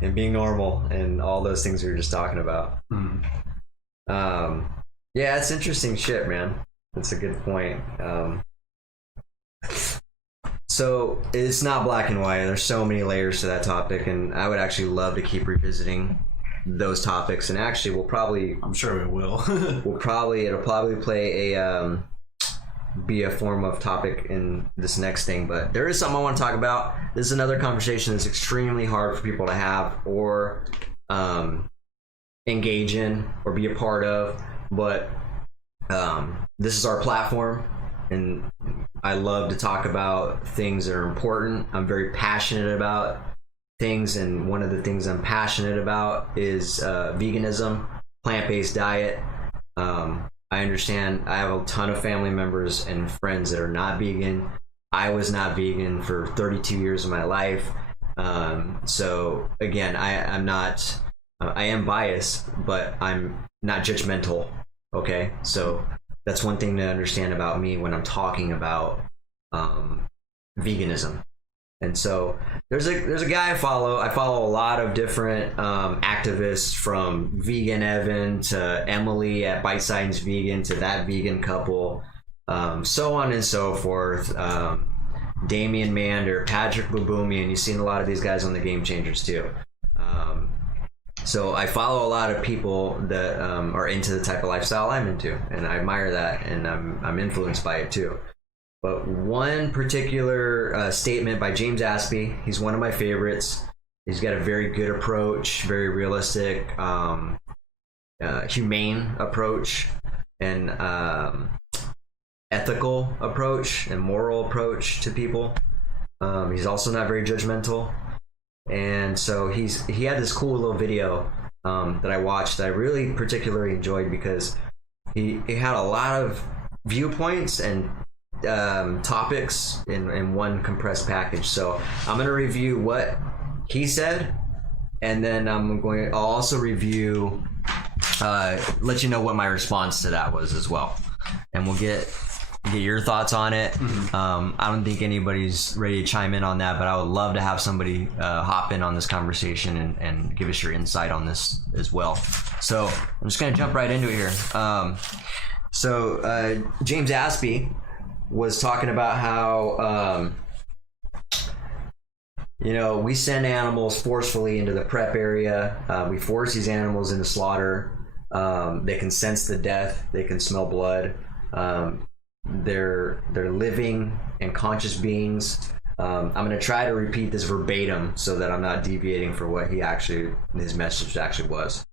and being normal and all those things we were just talking about. Yeah, it's interesting shit, man. That's a good point. So it's not black and white. There's so many layers to that topic, and I would actually love to keep revisiting those topics. And actually, I'm sure we will. It'll probably play be a form of topic in this next thing, but there is something I want to talk about. This is another conversation that's extremely hard for people to have or engage in or be a part of, but this is our platform, and I love to talk about things that are important. I'm very passionate about things, and one of the things I'm passionate about is veganism, plant-based diet. I understand I have a ton of family members and friends that are not vegan. I was not vegan for 32 years of my life. So again, I'm not I am biased, but I'm not judgmental. Okay, so that's one thing to understand about me when I'm talking about veganism. And so there's a guy I follow. I follow a lot of different activists, from Vegan Evan to Emily at Bite Size Vegan to That Vegan Couple, so on and so forth. Damian Mander, Patrick Baboumian. You've seen a lot of these guys on the Game Changers too. So I follow a lot of people that are into the type of lifestyle I'm into, and I admire that, and I'm influenced by it too. But one particular statement by James Aspey, he's one of my favorites. He's got a very good approach, very realistic, humane approach, and ethical approach and moral approach to people. He's also not very judgmental. And so he had this cool little video that I watched that I really particularly enjoyed, because he had a lot of viewpoints and topics in one compressed package. So I'm going to review what he said, and then I'll also review, let you know what my response to that was as well, and we'll get your thoughts on it. I don't think anybody's ready to chime in on that, but I would love to have somebody hop in on this conversation and give us your insight on this as well. So I'm just going to jump right into it here. So James Aspey was talking about how we send animals forcefully into the prep area. We force these animals into slaughter. They can sense the death. They can smell blood. They're living and conscious beings. I'm going to try to repeat this verbatim so that I'm not deviating from what his message actually was.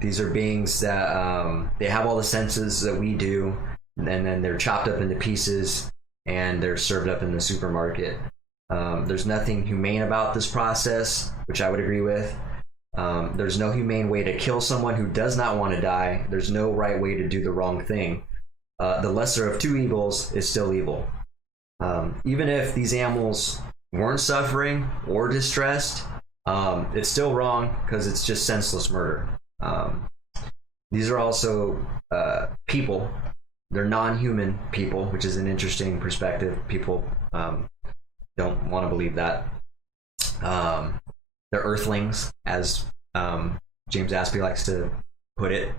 These are beings that they have all the senses that we do, and then they're chopped up into pieces and they're served up in the supermarket. There's nothing humane about this process, which I would agree with. There's no humane way to kill someone who does not want to die. There's no right way to do the wrong thing. The lesser of two evils is still evil. Even if these animals weren't suffering or distressed, it's still wrong, because it's just senseless murder. These are also people. They're non-human people, which is an interesting perspective. People don't want to believe that. They're earthlings, as James Aspey likes to put it.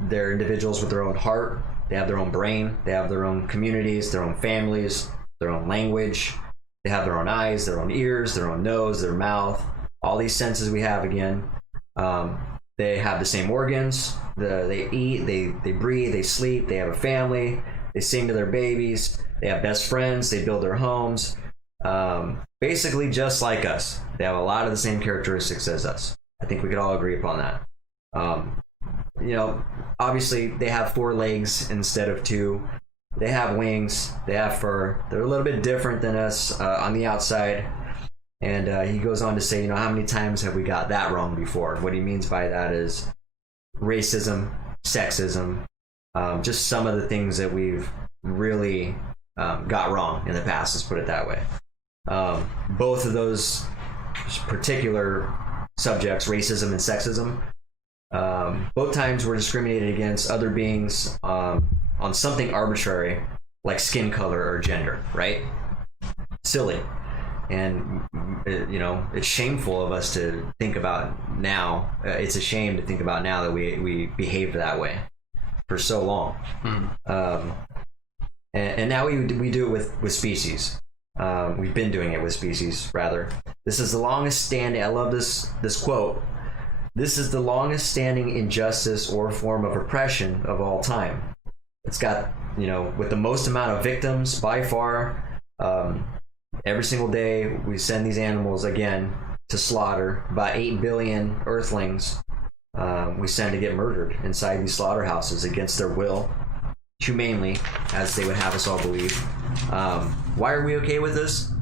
They're individuals with their own heart. They have their own brain. They have their own communities, their own families, their own language. They have their own eyes, their own ears, their own nose, their mouth. All these senses we have again. They have the same organs. They eat, they breathe, they sleep, they have a family, they sing to their babies, they have best friends, they build their homes. Basically just like us. They have a lot of the same characteristics as us. I think we could all agree upon that. Obviously they have 4 legs instead of 2. They have wings, they have fur. They're a little bit different than us on the outside. And he goes on to say, how many times have we got that wrong before? What he means by that is racism, sexism, just some of the things that we've really got wrong in the past, let's put it that way. Both of those particular subjects, racism and sexism, both times we're discriminated against other beings on something arbitrary, like skin color or gender, right? Silly. And it's shameful of us to think about now. It's a shame to think about now that we behaved that way for so long. And now we do it with species. We've been doing it with species, rather. This is the longest standing, I love this quote, this is the longest standing injustice or form of oppression of all time. It's got, with the most amount of victims by far. Every single day we send these animals again to slaughter. About 8 billion earthlings we send to get murdered inside these slaughterhouses against their will, humanely, as they would have us all believe. Why are we okay with this?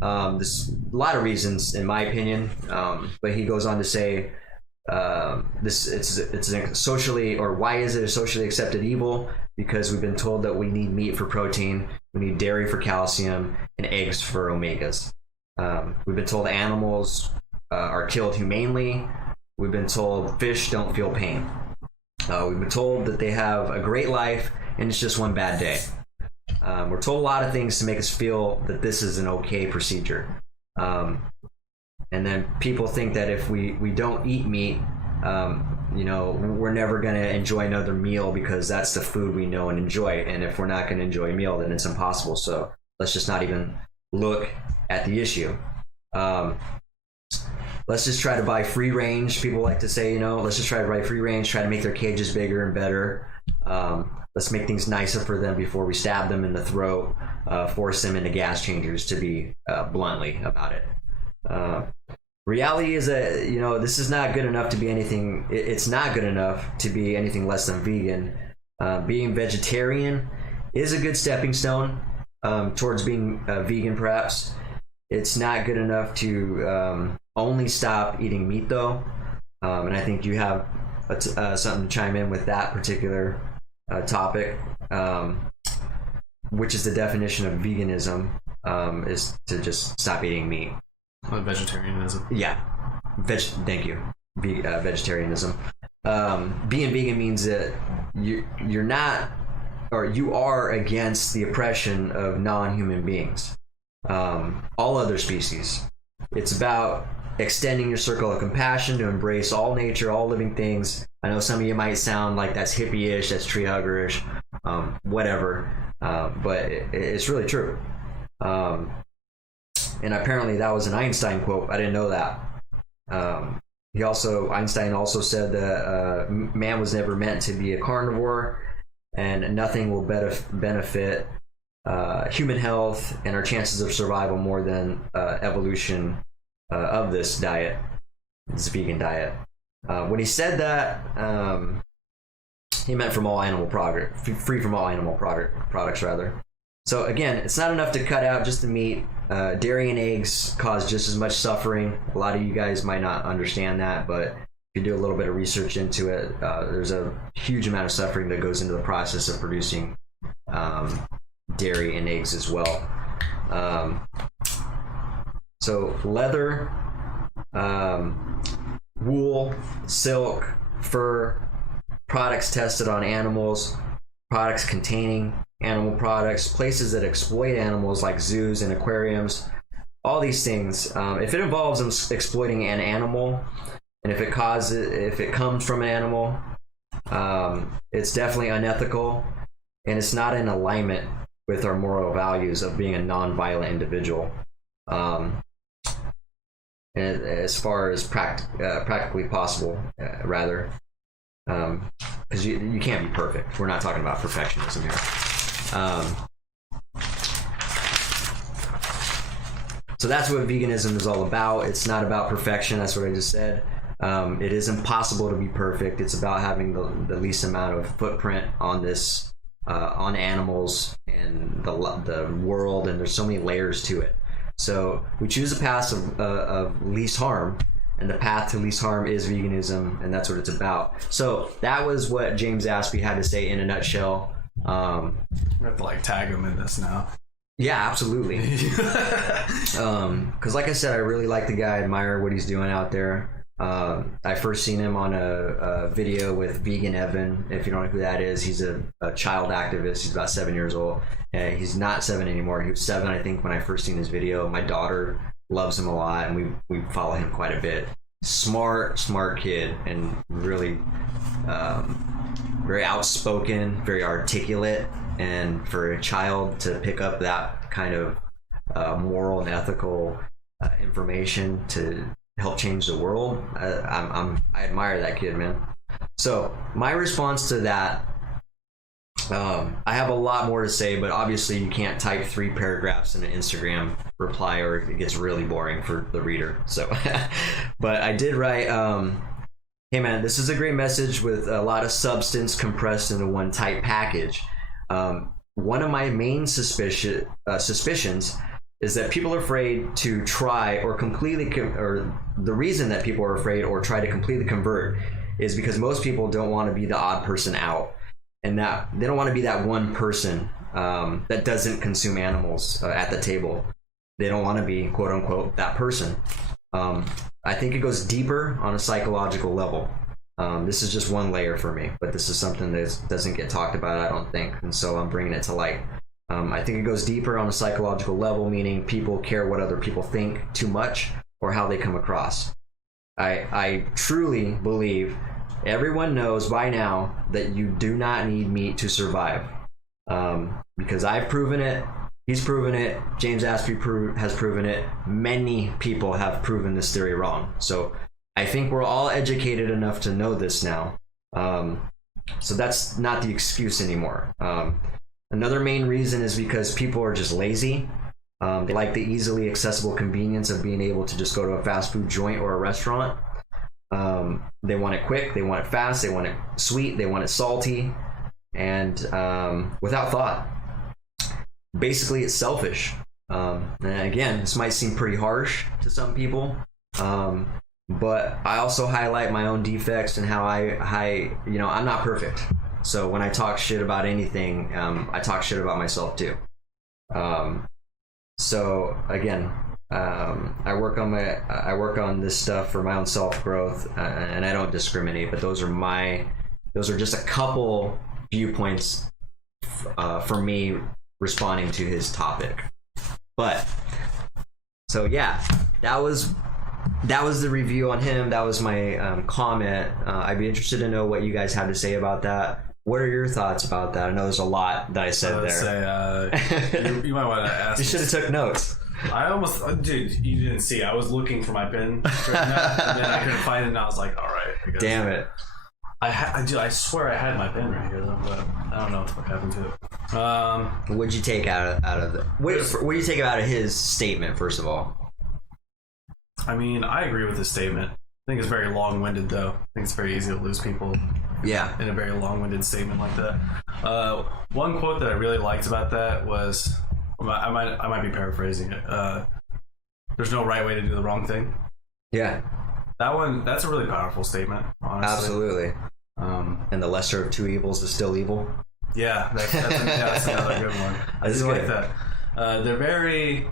There's a lot of reasons, in my opinion, but he goes on to say it's a socially, or why is it a socially accepted evil? Because we've been told that we need meat for protein, we need dairy for calcium, and eggs for omegas. We've been told animals are killed humanely. We've been told fish don't feel pain. We've been told that they have a great life and it's just one bad day. We're told a lot of things to make us feel that this is an okay procedure. And then people think that if we don't eat meat, we're never going to enjoy another meal because that's the food we know and enjoy. And if we're not going to enjoy a meal, then it's impossible. So let's just not even look at the issue. Let's just try to buy free range. People like to say, let's just try to buy free range, try to make their cages bigger and better. Let's make things nicer for them before we stab them in the throat, force them into gas changers, to be bluntly about it. Reality is that, this is not good enough to be anything. It's not good enough to be anything less than vegan. Being vegetarian is a good stepping stone towards being vegan, perhaps. It's not good enough to only stop eating meat, though. And I think you have something to chime in with that particular topic, which is the definition of veganism, is to just stop eating meat. Vegetarianism. Yeah. Thank you. Vegetarianism. Being vegan means that you're not, or you are against the oppression of non-human beings. All other species. It's about extending your circle of compassion to embrace all nature, all living things. I know some of you might sound like that's hippie-ish, that's tree hugger-ish, whatever, but it's really true. And apparently that was an Einstein quote. I didn't know that. Einstein also said that man was never meant to be a carnivore, and nothing will benefit human health and our chances of survival more than evolution of this diet, this vegan diet. When he said that, he meant from all animal product, free from all animal products rather. So again, it's not enough to cut out just the meat. Dairy and eggs cause just as much suffering. A lot of you guys might not understand that, but if you do a little bit of research into it, there's a huge amount of suffering that goes into the process of producing dairy and eggs as well. So leather, wool, silk, fur, products tested on animals, products containing animal products, places that exploit animals like zoos and aquariums, all these things. If it involves them exploiting an animal, and if it comes from an animal, it's definitely unethical, and it's not in alignment with our moral values of being a non-violent individual. And as far as practically possible, rather, because you can't be perfect. We're not talking about perfectionism here. So that's what veganism is all about. It's not about perfection. That's what I just said. It is impossible to be perfect. It's about having the least amount of footprint on this, on animals and the world. And there's so many layers to it. So we choose a path of least harm, and the path to least harm is veganism, and that's what it's about. So that was what James Aspie had to say in a nutshell. We have to tag him in this now. Yeah, absolutely. Because like I said, I really like the guy. I admire what he's doing out there. I first seen him on a video with Vegan Evan. If you don't know who that is, he's a child activist. He's about 7 years old. He's not 7 anymore. He was 7, I think, when I first seen his video. My daughter loves him a lot, and we follow him quite a bit. Smart kid, and really very outspoken, very articulate. And for a child to pick up that kind of moral and ethical information to help change the world, I admire that kid, man. So my response to that, I have a lot more to say, but obviously you can't type 3 paragraphs in an Instagram reply, or it gets really boring for the reader. So, but I did write, hey man, this is a great message with a lot of substance compressed into one tight package. One of my main suspicions is that people are afraid to try or or the reason that people are afraid or try to completely convert is because most people don't want to be the odd person out, and that they don't want to be that one person that doesn't consume animals at the table. They don't want to be, quote unquote, that person. I think it goes deeper on a psychological level. This is just one layer for me, but this is something that doesn't get talked about, I don't think, and so I'm bringing it to light. I think it goes deeper on a psychological level, meaning people care what other people think too much or how they come across. I truly believe everyone knows by now that you do not need meat to survive, because I've proven it. He's proven it. James Aspey has proven it. Many people have proven this theory wrong. So I think we're all educated enough to know this now. So that's not the excuse anymore. Another main reason is because people are just lazy. They like the easily accessible convenience of being able to just go to a fast food joint or a restaurant. They want it quick, they want it fast, they want it sweet, they want it salty, and without thought. Basically, it's selfish. And again, this might seem pretty harsh to some people, but I also highlight my own defects and how I'm not perfect. So when I talk shit about anything, I talk shit about myself too. So again, I work on this stuff for my own self growth, and I don't discriminate. But those are just a couple viewpoints for me responding to his topic. But so yeah, that was the review on him. That was my comment. I'd be interested to know what you guys had to say about that. What are your thoughts about that? I know there's a lot that I said there. You might want to ask. You should have took notes. Dude, you didn't see. I was looking for my pen, and then I couldn't find it, and I was like, all right. Damn it. I swear I had my pen right here, though, but I don't know what happened to it. What'd you take out of the? What do you take out of his statement? First of all, I mean, I agree with his statement. I think it's very long-winded, though. I think it's very easy to lose people. Yeah. In a very long-winded statement like that. One quote that I really liked about that was, I might be paraphrasing it. There's no right way to do the wrong thing. Yeah. That's a really powerful statement, honestly. Absolutely. And the lesser of two evils is still evil. Yeah, that's another good one. I do like that. They're very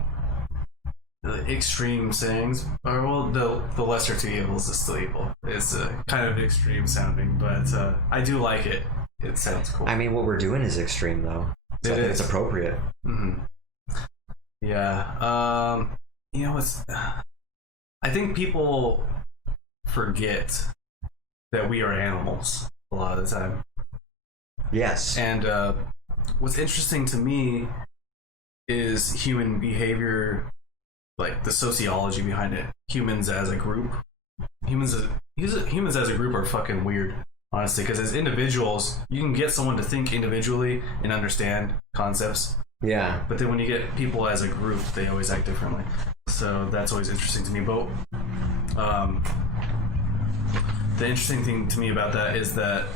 extreme sayings. Or, well, the lesser of two evils is still evil. It's kind of extreme sounding, but I do like it. It sounds cool. I mean, what we're doing is extreme, though. So I think it's appropriate. Mm-hmm. Yeah. I think people forget that we are animals a lot of the time. Yes. And what's interesting to me is human behavior, like the sociology behind it. Humans as a group. Humans as a group are fucking weird, honestly, because as individuals, you can get someone to think individually and understand concepts. Yeah. But then when you get people as a group, they always act differently. So that's always interesting to me. But the interesting thing to me about that is that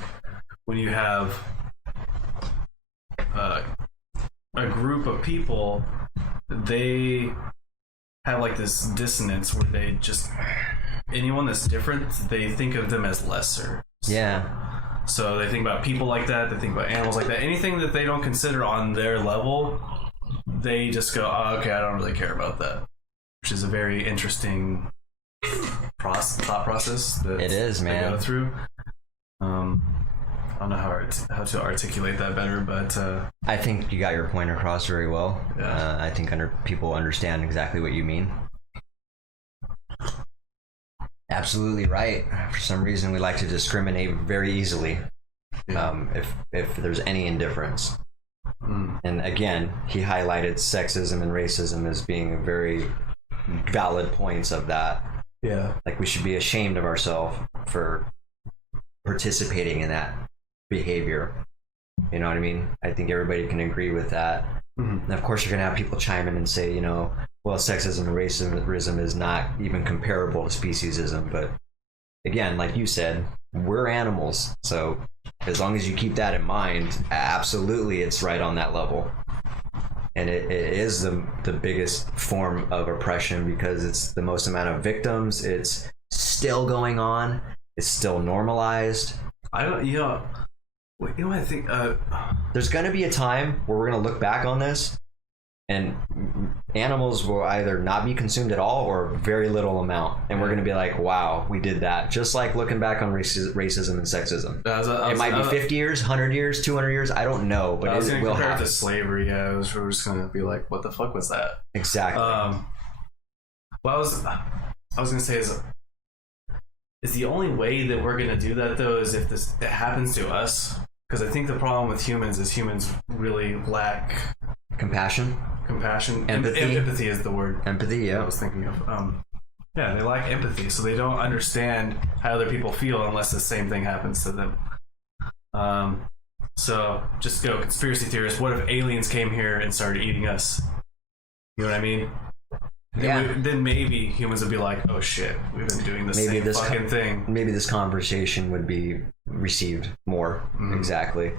when you have a group of people, they have like this dissonance where they just, anyone that's different, they think of them as lesser. Yeah. So they think about people like that, they think about animals like that. Anything that they don't consider on their level, they just go, oh, okay, I don't really care about that. Which is a very interesting thought process that it is, man. they go through. I don't know how to articulate that better, but I think you got your point across very well. Yeah. I think people understand exactly what you mean. Absolutely right. For some reason, we like to discriminate very easily. Yeah. If there's any indifference. Mm. And again, he highlighted sexism and racism as being very valid points of that. Yeah. Like, we should be ashamed of ourselves for participating in that behavior. You know what I mean? I think everybody can agree with that. Mm-hmm. And of course, you're going to have people chime in and say, well, sexism and racism is not even comparable to speciesism. But again, like you said, we're animals. So as long as you keep that in mind, absolutely, it's right on that level. And it is the biggest form of oppression because it's the most amount of victims. It's still going on. It's still normalized. I think there's going to be a time where we're going to look back on this and animals will either not be consumed at all or very little amount, and we're going to be like, wow, we did that. Just like looking back on racism and sexism. It might be 50 years, 100 years, 200 years, I don't know, but it will happen. To slavery, yeah, we're just going to be like, what the fuck was that? Exactly. What I was going to say is the only way that we're going to do that, though, is if it happens to us. Because I think the problem with humans is humans really lack compassion. Empathy. Empathy is the word. Empathy, yeah. I was thinking of. Yeah, they lack empathy, so they don't understand how other people feel unless the same thing happens to them. So just go conspiracy theorists. What if aliens came here and started eating us? You know what I mean? Yeah. Then maybe humans would be like, "Oh shit, we've been doing the same fucking thing." Maybe this conversation would be received more. Mm-hmm. Exactly.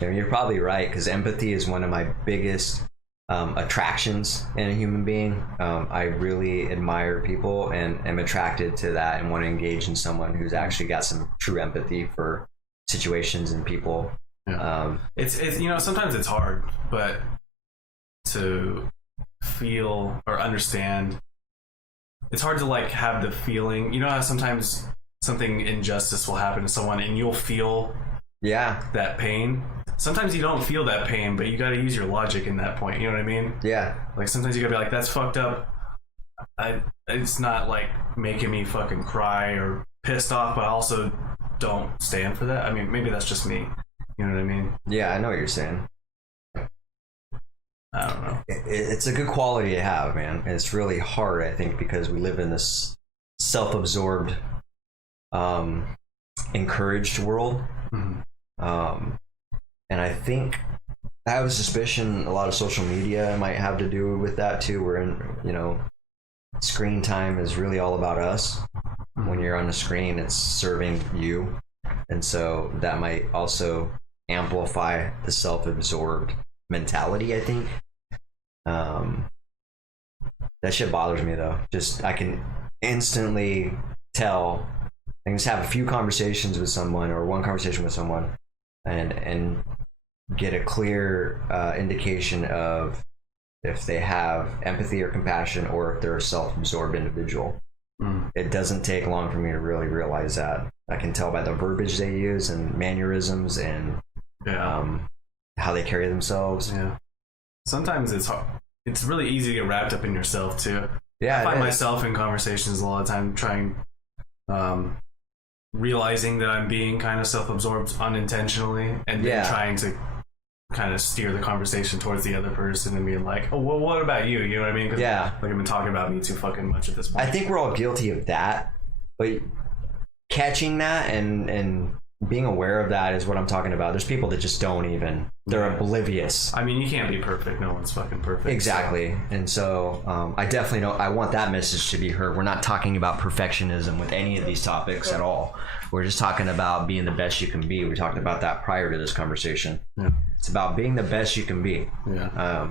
I mean, you're probably right, because empathy is one of my biggest attractions in a human being. I really admire people and am attracted to that and want to engage in someone who's actually got some true empathy for situations and people. Yeah. It's sometimes it's hard, but to feel or understand, it's hard to like have the feeling. You know how sometimes something injustice will happen to someone and you'll feel that pain. Sometimes you don't feel that pain, but you got to use your logic in that point. You know what I mean? Yeah. Like sometimes you got to be like, that's fucked up. It's not like making me fucking cry or pissed off, but I also don't stand for that. I mean, maybe that's just me. You know what I mean? Yeah, I know what you're saying. I don't know. It's a good quality to have, man. And it's really hard, I think, because we live in this self-absorbed, encouraged world. Mm-hmm. And I think I have a suspicion a lot of social media might have to do with that too. Screen time is really all about us. Mm-hmm. When you're on the screen, it's serving you. And so that might also amplify the self-absorbed mentality, I think. That shit bothers me though. Just I can instantly tell. I can just have a few conversations with someone or one conversation with someone and get a clear indication of if they have empathy or compassion or if they're a self-absorbed individual. It doesn't take long for me to really realize that. I can tell by the verbiage they use and mannerisms and how they carry themselves. Yeah. Sometimes it's hard. It's really easy to get wrapped up in yourself too. Yeah, I find myself in conversations a lot of time trying, realizing that I'm being kind of self-absorbed unintentionally, and then trying to kind of steer the conversation towards the other person and being like, oh, well, what about you? You know what I mean? Like I've been talking about me too fucking much at this point. I think we're all guilty of that, but catching that and being aware of that is what I'm talking about. There's people that just don't even, they're oblivious. I mean, you can't be perfect. No one's fucking perfect. Exactly. So. And so I definitely don't, I want that message to be heard. We're not talking about perfectionism with any of these topics at all. We're just talking about being the best you can be. We talked about that prior to this conversation. Yeah. It's about being the best you can be. Yeah.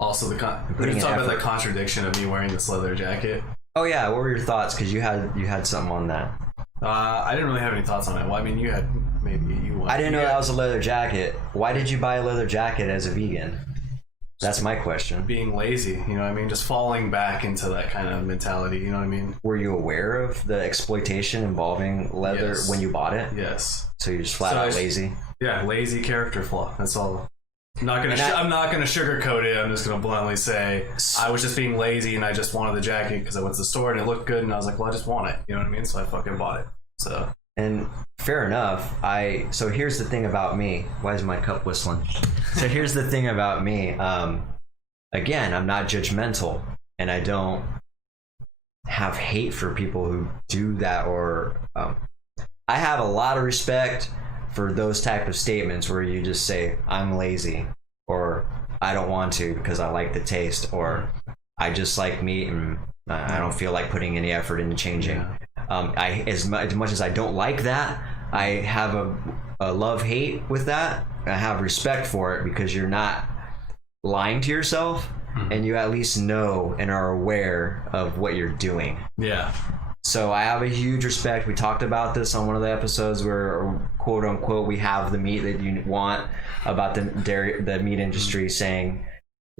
Also, we talked about the contradiction of me wearing this leather jacket. Oh yeah, what were your thoughts? Because you had something on that. I didn't really have any thoughts on it. Well, I mean, you had maybe you. I didn't know that was a leather jacket. Why did you buy a leather jacket as a vegan? That's my question. Being lazy, you know what I mean? Just falling back into that kind of mentality, you know what I mean? Were you aware of the exploitation involving leather when you bought it? Yes. So you're just flat out lazy? Yeah, lazy character flaw. That's all. I'm not gonna sugarcoat it. I'm just gonna bluntly say I was just being lazy and I just wanted the jacket because I went to the store and it looked good and I was like, well, I just want it. You know what I mean? So I fucking bought it. So. And fair enough. So here's the thing about me. Why is my cup whistling? So here's the thing about me. Again, I'm not judgmental, and I don't have hate for people who do that. Or I have a lot of respect for those type of statements where you just say I'm lazy, or I don't want to because I like the taste, or I just like meat and I don't feel like putting any effort into changing. Yeah. As much as I don't like that, I have a love-hate with that. I have respect for it because you're not lying to yourself, and you at least know and are aware of what you're doing. Yeah. So I have a huge respect. We talked about this on one of the episodes where, quote unquote, we have the meat that you want, about the meat industry saying,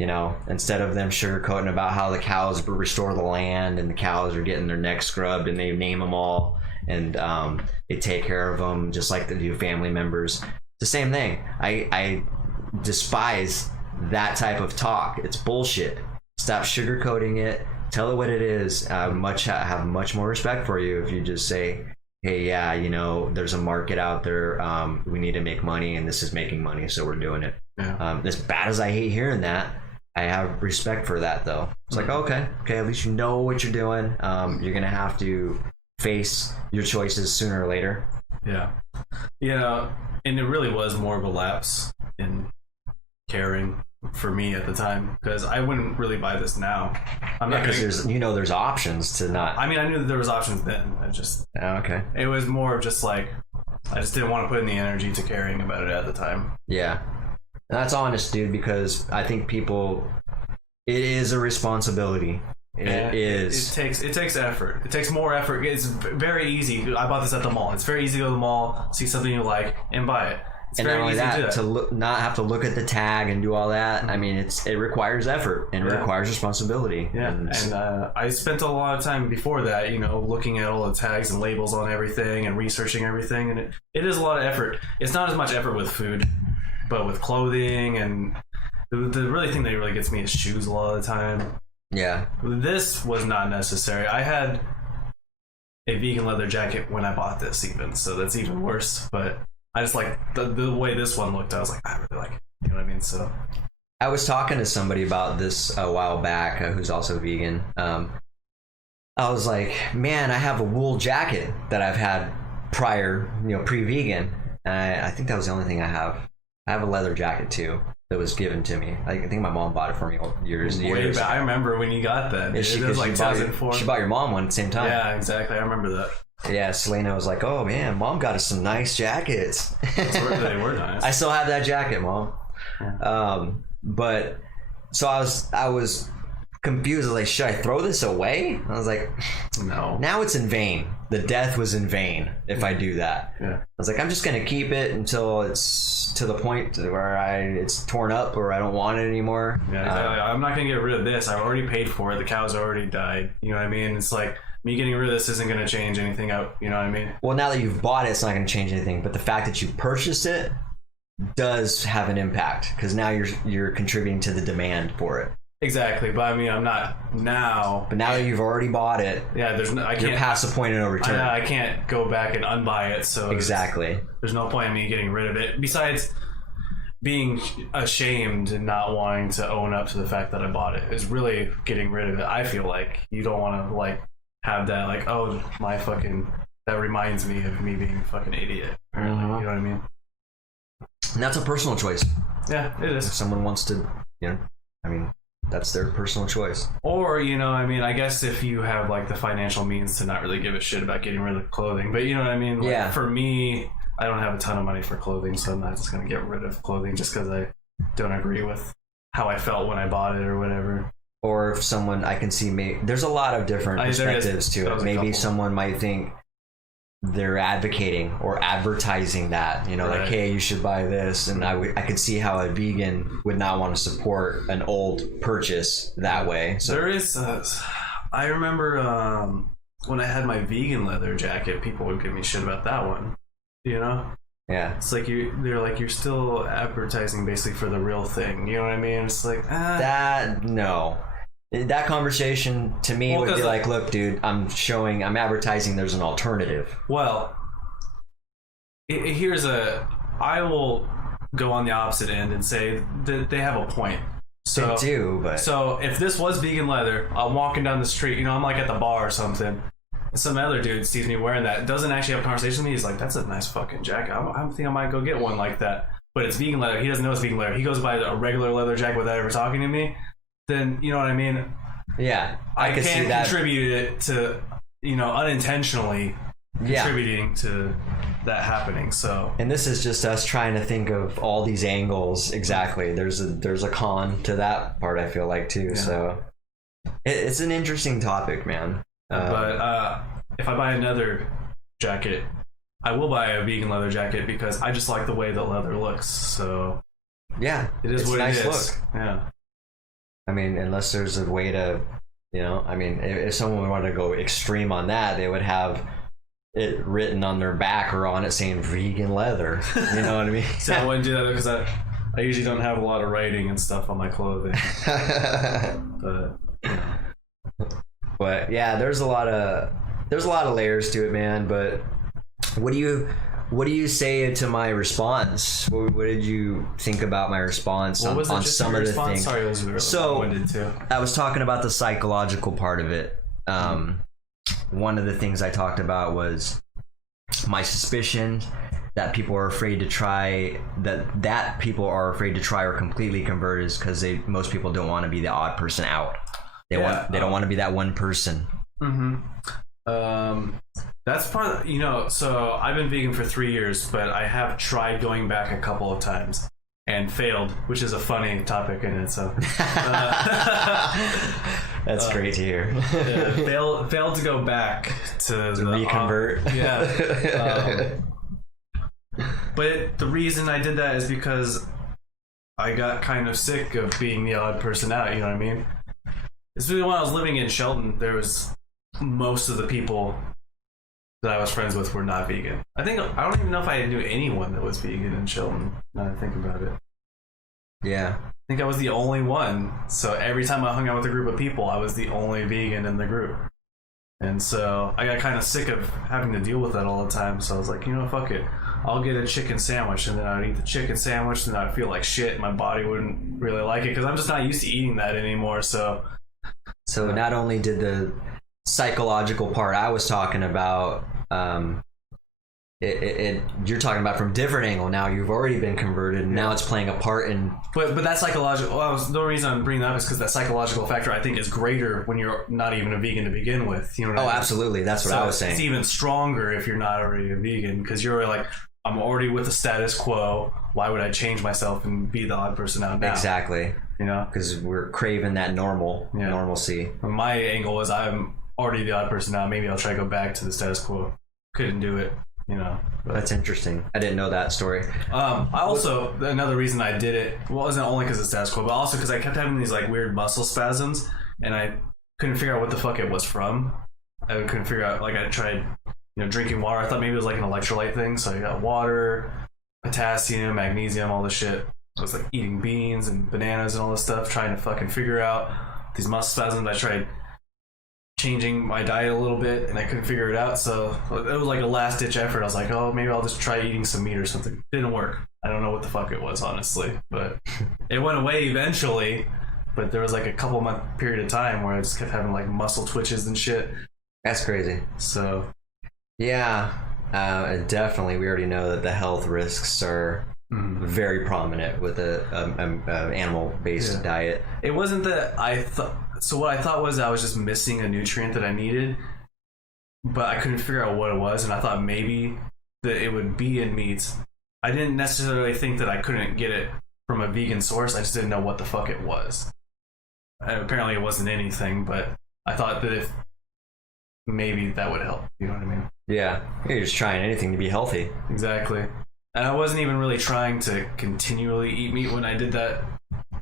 You know, instead of them sugarcoating about how the cows restore the land and the cows are getting their necks scrubbed and they name them all and they take care of them just like they do family members. It's the same thing. I despise that type of talk. It's bullshit. Stop sugarcoating it. Tell it what it is. I have much more respect for you if you just say, hey, yeah, you know, there's a market out there. We need to make money, and this is making money, so we're doing it. Yeah. As bad as I hate hearing that, I have respect for that, though. It's like, okay, at least you know what you're doing. You're gonna have to face your choices sooner or later. Yeah. Yeah, and it really was more of a lapse in caring for me at the time, because I wouldn't really buy this now. I'm not because there's options to not. I mean, I knew that there was options then. Okay. It was more of just like, I just didn't want to put in the energy to caring about it at the time. Yeah. And that's honest, dude, because I think it is a responsibility. It is. It takes effort. It takes more effort. It's very easy. I bought this at the mall. It's very easy to go to the mall, see something you like, and buy it. It's and very not only easy that, to not have to look at the tag and do all that. I mean, it requires effort and it requires responsibility. Yeah, and I spent a lot of time before that, looking at all the tags and labels on everything and researching everything, and it is a lot of effort. It's not as much effort with food, but with clothing, and the really thing that really gets me is shoes a lot of the time. Yeah. This was not necessary. I had a vegan leather jacket when I bought this even, so that's even worse, but I just like the way this one looked. I was like, I really like it. You know what I mean? So I was talking to somebody about this a while back who's also vegan. I was like, man, I have a wool jacket that I've had prior, pre-vegan. And I think that was the only thing I have. I have a leather jacket too that was given to me. I think my mom bought it for me years and years ago. I remember when you got that. It was like 2004. She bought your mom one at the same time. Yeah, exactly. I remember that. Yeah, Selena was like, "Oh man, Mom got us some nice jackets." They were nice. I still have that jacket, Mom. Yeah. But so I was confused. I was like, "Should I throw this away?" I was like, "No." Now it's in vain. The death was in vain if I do that. Yeah. I was like, I'm just gonna keep it until it's to the point where it's torn up or I don't want it anymore. Yeah, exactly. I'm not gonna get rid of this. I've already paid for it. The cows already died. You know what I mean? It's like, me getting rid of this isn't going to change anything out. You know what I mean? Well, now that you've bought it, it's not going to change anything. But the fact that you purchased it does have an impact, because now you're contributing to the demand for it. Exactly. But I mean, I'm not now. But now that you've already bought it, yeah, you're past the point of no return. I can't go back and unbuy it. So exactly. There's no point in me getting rid of it. Besides being ashamed and not wanting to own up to the fact that I bought it is really getting rid of it. I feel like you don't want to have that that reminds me of me being a fucking idiot. Apparently. You know what I mean? And that's a personal choice. Yeah, it is. If someone wants to, that's their personal choice. Or, I guess if you have the financial means to not really give a shit about getting rid of clothing, but you know what I mean? Yeah. For me, I don't have a ton of money for clothing, so I'm not just going to get rid of clothing just because I don't agree with how I felt when I bought it or whatever. Or if someone, I can see, there's a lot of different perspectives to it. Maybe someone might think they're advocating or advertising that, like, hey, you should buy this. And I could see how a vegan would not want to support an old purchase that way. So there is, I remember when I had my vegan leather jacket, people would give me shit about that one, Yeah. It's like you're still advertising basically for the real thing. You know what I mean? It's like, That conversation to me would be like, look, dude, I'm advertising there's an alternative. Well, I will go on the opposite end and say that they have a point. So, they do, but... So if this was vegan leather, I'm walking down the street, I'm at the bar or something, some other dude sees me wearing that, doesn't actually have a conversation with me, he's like, that's a nice fucking jacket. I think I might go get one like that. But it's vegan leather. He doesn't know it's vegan leather. He goes buy a regular leather jacket without ever talking to me. Then, you know what I mean? Yeah. I can contribute it to, unintentionally contributing to that happening. So, and this is just us trying to think of all these angles. Exactly. There's a con to that part, I feel like, too. Yeah. So it's an interesting topic, man. But if I buy another jacket, I will buy a vegan leather jacket because I just like the way the leather looks. So yeah, it is what nice it is. Look. Yeah. I mean, unless there's a way to, I mean, if someone wanted to go extreme on that, they would have it written on their back or on it saying vegan leather. You know what I mean? So I wouldn't do that because I usually don't have a lot of writing and stuff on my clothing. But But yeah, there's a lot of layers to it, man. But what do you say to my response? What did you think about my response on some of the things? Sorry, it was really long-winded too. I was talking about the psychological part of it. One of the things I talked about was my suspicion that people are afraid to try or completely convert is because most people don't want to be the odd person out. They don't want to be that one person. That's part of, so I've been vegan for 3 years, but I have tried going back a couple of times and failed, which is a funny topic in it. So that's great to hear. Failed to go back to reconvert. But the reason I did that is because I got kind of sick of being the odd person out. You know what I mean? Especially when I was living in Shelton, there was most of the people that I was friends with were not vegan. I don't even know if I knew anyone that was vegan in Shelton, now that I think about it. Yeah. I think I was the only one. So every time I hung out with a group of people, I was the only vegan in the group. And so I got kind of sick of having to deal with that all the time. So I was like, fuck it. I'll get a chicken sandwich, and then I'd eat the chicken sandwich, and I'd feel like shit. My body wouldn't really like it because I'm just not used to eating that anymore. So not only did the psychological part I was talking about, you're talking about from a different angle. Now you've already been converted, and now it's playing a part in. But that psychological. The reason I'm bringing that up is because that psychological factor I think is greater when you're not even a vegan to begin with. You know what I mean? Absolutely. That's what I was saying. It's even stronger if you're not already a vegan because you're like, I'm already with the status quo. Why would I change myself and be the odd person out now? Exactly. Because we're craving that normalcy. My angle is I'm already the odd person out. Maybe I'll try to go back to the status quo. Couldn't do it. But. That's interesting. I didn't know that story. Another reason I did it wasn't only because of status quo, but also because I kept having these like weird muscle spasms, and I couldn't figure out what the fuck it was from. I couldn't figure out. Like I tried, drinking water. I thought maybe it was like an electrolyte thing. So I got water, potassium, magnesium, all this shit. I was like eating beans and bananas and all this stuff, trying to fucking figure out these muscle spasms. I tried changing my diet a little bit and I couldn't figure it out, so it was like a last ditch effort. I was like, maybe I'll just try eating some meat or something. Didn't work. I don't know what the fuck it was, honestly, but it went away eventually. But there was like a couple month period of time where I just kept having like muscle twitches and shit. That's crazy. So yeah, definitely we already know that the health risks are very prominent with a animal-based diet. It wasn't that I thought. So what I thought was I was just missing a nutrient that I needed, but I couldn't figure out what it was, and I thought maybe that it would be in meats. I didn't necessarily think that I couldn't get it from a vegan source. I just didn't know what the fuck it was. And apparently it wasn't anything, but I thought that if maybe that would help. You know what I mean? Yeah, you're just trying anything to be healthy. Exactly. And I wasn't even really trying to continually eat meat when I did that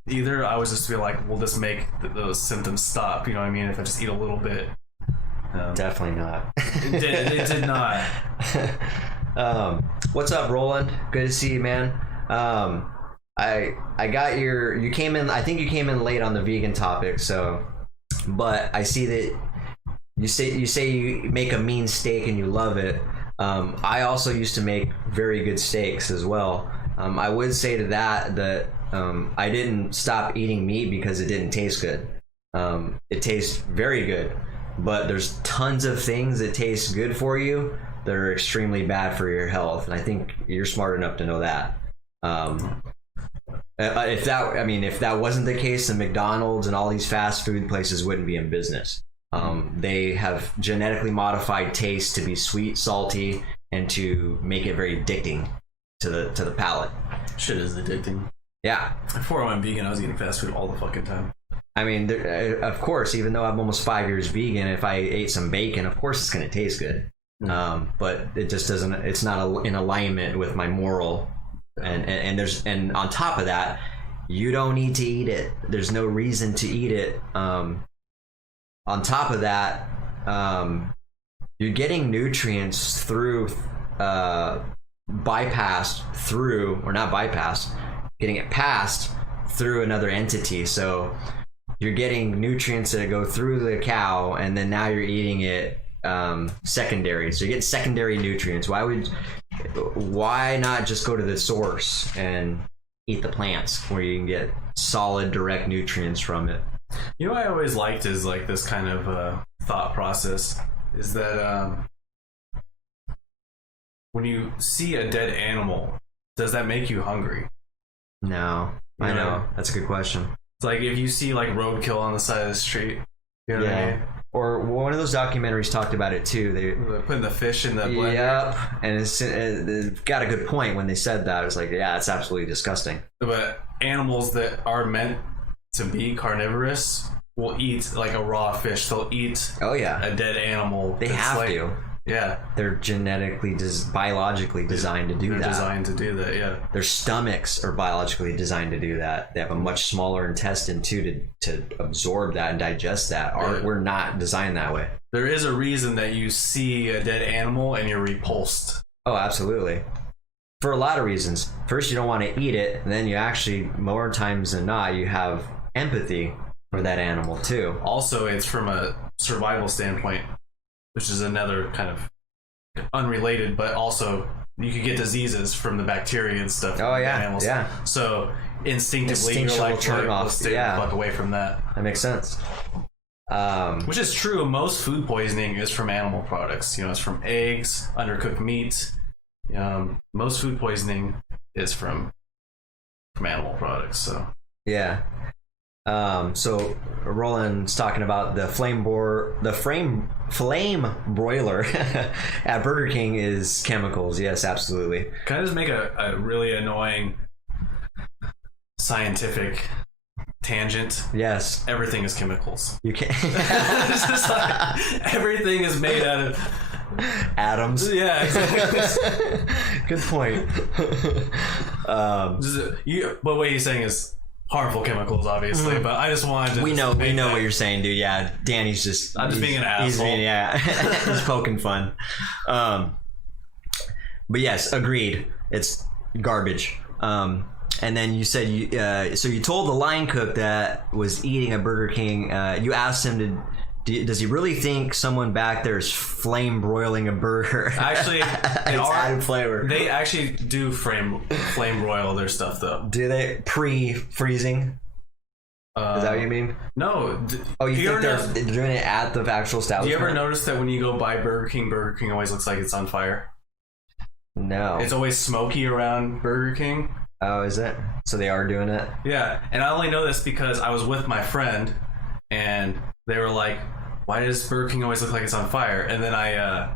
either. I was just feel like, will this make those symptoms stop? You know what I mean? If I just eat a little bit. Definitely not. It did not. What's up, Roland? Good to see you, man. I got you came in, I think you came in late on the vegan topic, so, but I see that you say you make a mean steak and you love it. I also used to make very good steaks as well. I would say to that I didn't stop eating meat because it didn't taste good. It tastes very good, but there's tons of things that taste good for you that are extremely bad for your health, and I think you're smart enough to know that. If that wasn't the case, then McDonald's and all these fast food places wouldn't be in business. They have genetically modified taste to be sweet, salty, and to make it very addicting to the palate. Shit is addicting. Yeah. Before I went vegan, I was eating fast food all the fucking time. I mean, of course, even though I'm almost 5 years vegan, if I ate some bacon, of course it's going to taste good. But it just doesn't. It's not in alignment with my moral. And on top of that, you don't need to eat it. There's no reason to eat it. On top of that, you're getting nutrients through getting it passed through another entity. So you're getting nutrients that go through the cow, and then now you're eating it secondary. So you get secondary nutrients. Why not just go to the source and eat the plants where you can get solid direct nutrients from it? You know what I always liked is like this kind of thought process is that when you see a dead animal, does that make you hungry? No. I know. That's a good question. It's like if you see like roadkill on the side of the street, you know what I mean? Or one of those documentaries talked about it too. They're putting the fish in the blender. Yep, and it's got a good point when they said that. It was like, yeah, it's absolutely disgusting. But animals that are meant to be carnivorous will eat like a raw fish. They'll eat a dead animal. They have to. Yeah. They're genetically, biologically designed to do that. They're designed to do that, yeah. Their stomachs are biologically designed to do that. They have a much smaller intestine too to absorb that and digest that. We're not designed that way. There is a reason that you see a dead animal and you're repulsed. Oh, absolutely. For a lot of reasons. First, you don't want to eat it, and then you actually, more times than not, you have empathy for that animal too. Also, it's from a survival standpoint, which is another kind of unrelated, but also you could get diseases from the bacteria and stuff. Oh yeah, animals. yeah. So instinctively, you're like, let's stay the fuck away from that. That makes sense. Which is true. Most food poisoning is from animal products. You know, it's from eggs, undercooked meat. Most food poisoning is from animal products. So yeah. So Roland's talking about the flame broiler at Burger King is chemicals. Yes, absolutely. Can I just make a really annoying scientific tangent? Yes. Everything is chemicals. You can't. It's just like, everything is made out of atoms. Yeah, exactly. Good point. But what he's saying is harmful chemicals, obviously. But I just wanted to. We know what you're saying, dude. Yeah, Danny's just. I'm just being an asshole. He's poking fun. But yes, agreed. It's garbage. And then you said so you told the line cook that was eating at Burger King. You asked him does he really think someone back there is flame broiling a burger? Actually, it's added flavor. They actually do flame broil their stuff though. Do they pre-freezing? Is that what you mean? No. You think they're doing it at the actual establishment? Do you ever notice that when you go by Burger King always looks like it's on fire? No. It's always smoky around Burger King. Oh, is it? So they are doing it? Yeah, and I only know this because I was with my friend, and they were like, why does Burger King always look like it's on fire? And then I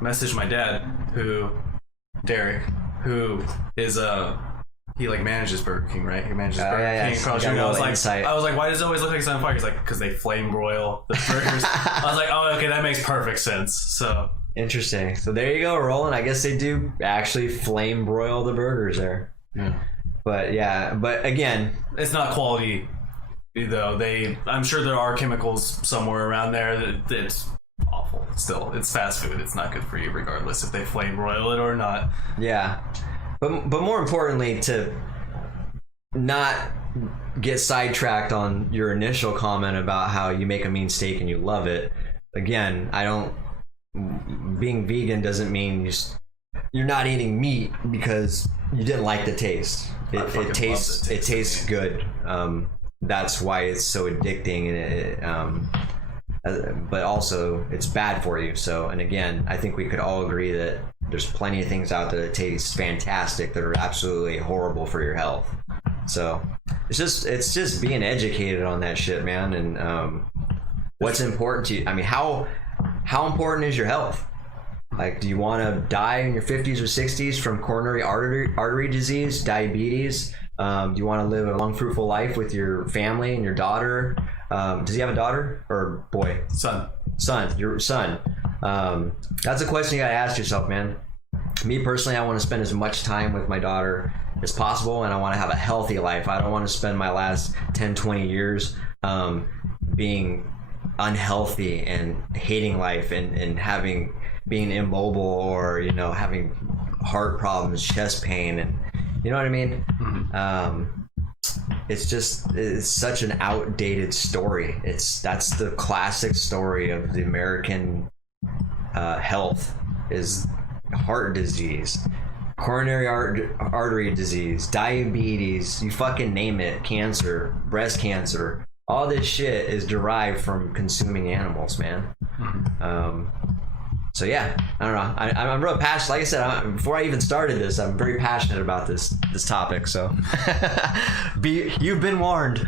messaged my dad, Derek, who is he like manages Burger King, right? He manages Burger King. So I was like, why does it always look like it's on fire? He's like, because they flame broil the burgers. I was like, oh, okay, that makes perfect sense. So interesting. So there you go, Roland. I guess they do actually flame broil the burgers there. Yeah. But again, it's not quality. Though I'm sure there are chemicals somewhere around there that's awful. Still, it's fast food. It's not good for you, regardless if they flame broil it or not. Yeah, but more importantly, to not get sidetracked on your initial comment about how you make a mean steak and you love it. Again, being vegan doesn't mean you're not eating meat because you didn't like the taste. It tastes good. That's why it's so addicting, and but also it's bad for you. So, and again, I think we could all agree that there's plenty of things out there that taste fantastic that are absolutely horrible for your health. So it's just being educated on that shit, man. And what's important to you? I mean, how important is your health? Like, do you want to die in your 50s or 60s from coronary artery disease, diabetes? Do you want to live a long, fruitful life with your family and your daughter? Does he have a daughter or boy? Son. Your son. That's a question you gotta ask yourself, man. Me personally, I want to spend as much time with my daughter as possible, and I want to have a healthy life. I don't want to spend my last 10, 20 years being unhealthy and hating life and being immobile, or having heart problems, chest pain, and you know what I mean. It's such an outdated story. That's the classic story of the American health is heart disease, coronary artery disease, diabetes, you fucking name it, cancer, breast cancer. All this shit is derived from consuming animals, man. So yeah, I don't know. I'm real passionate. Like I said, before I even started this, I'm very passionate about this topic. So you've been warned.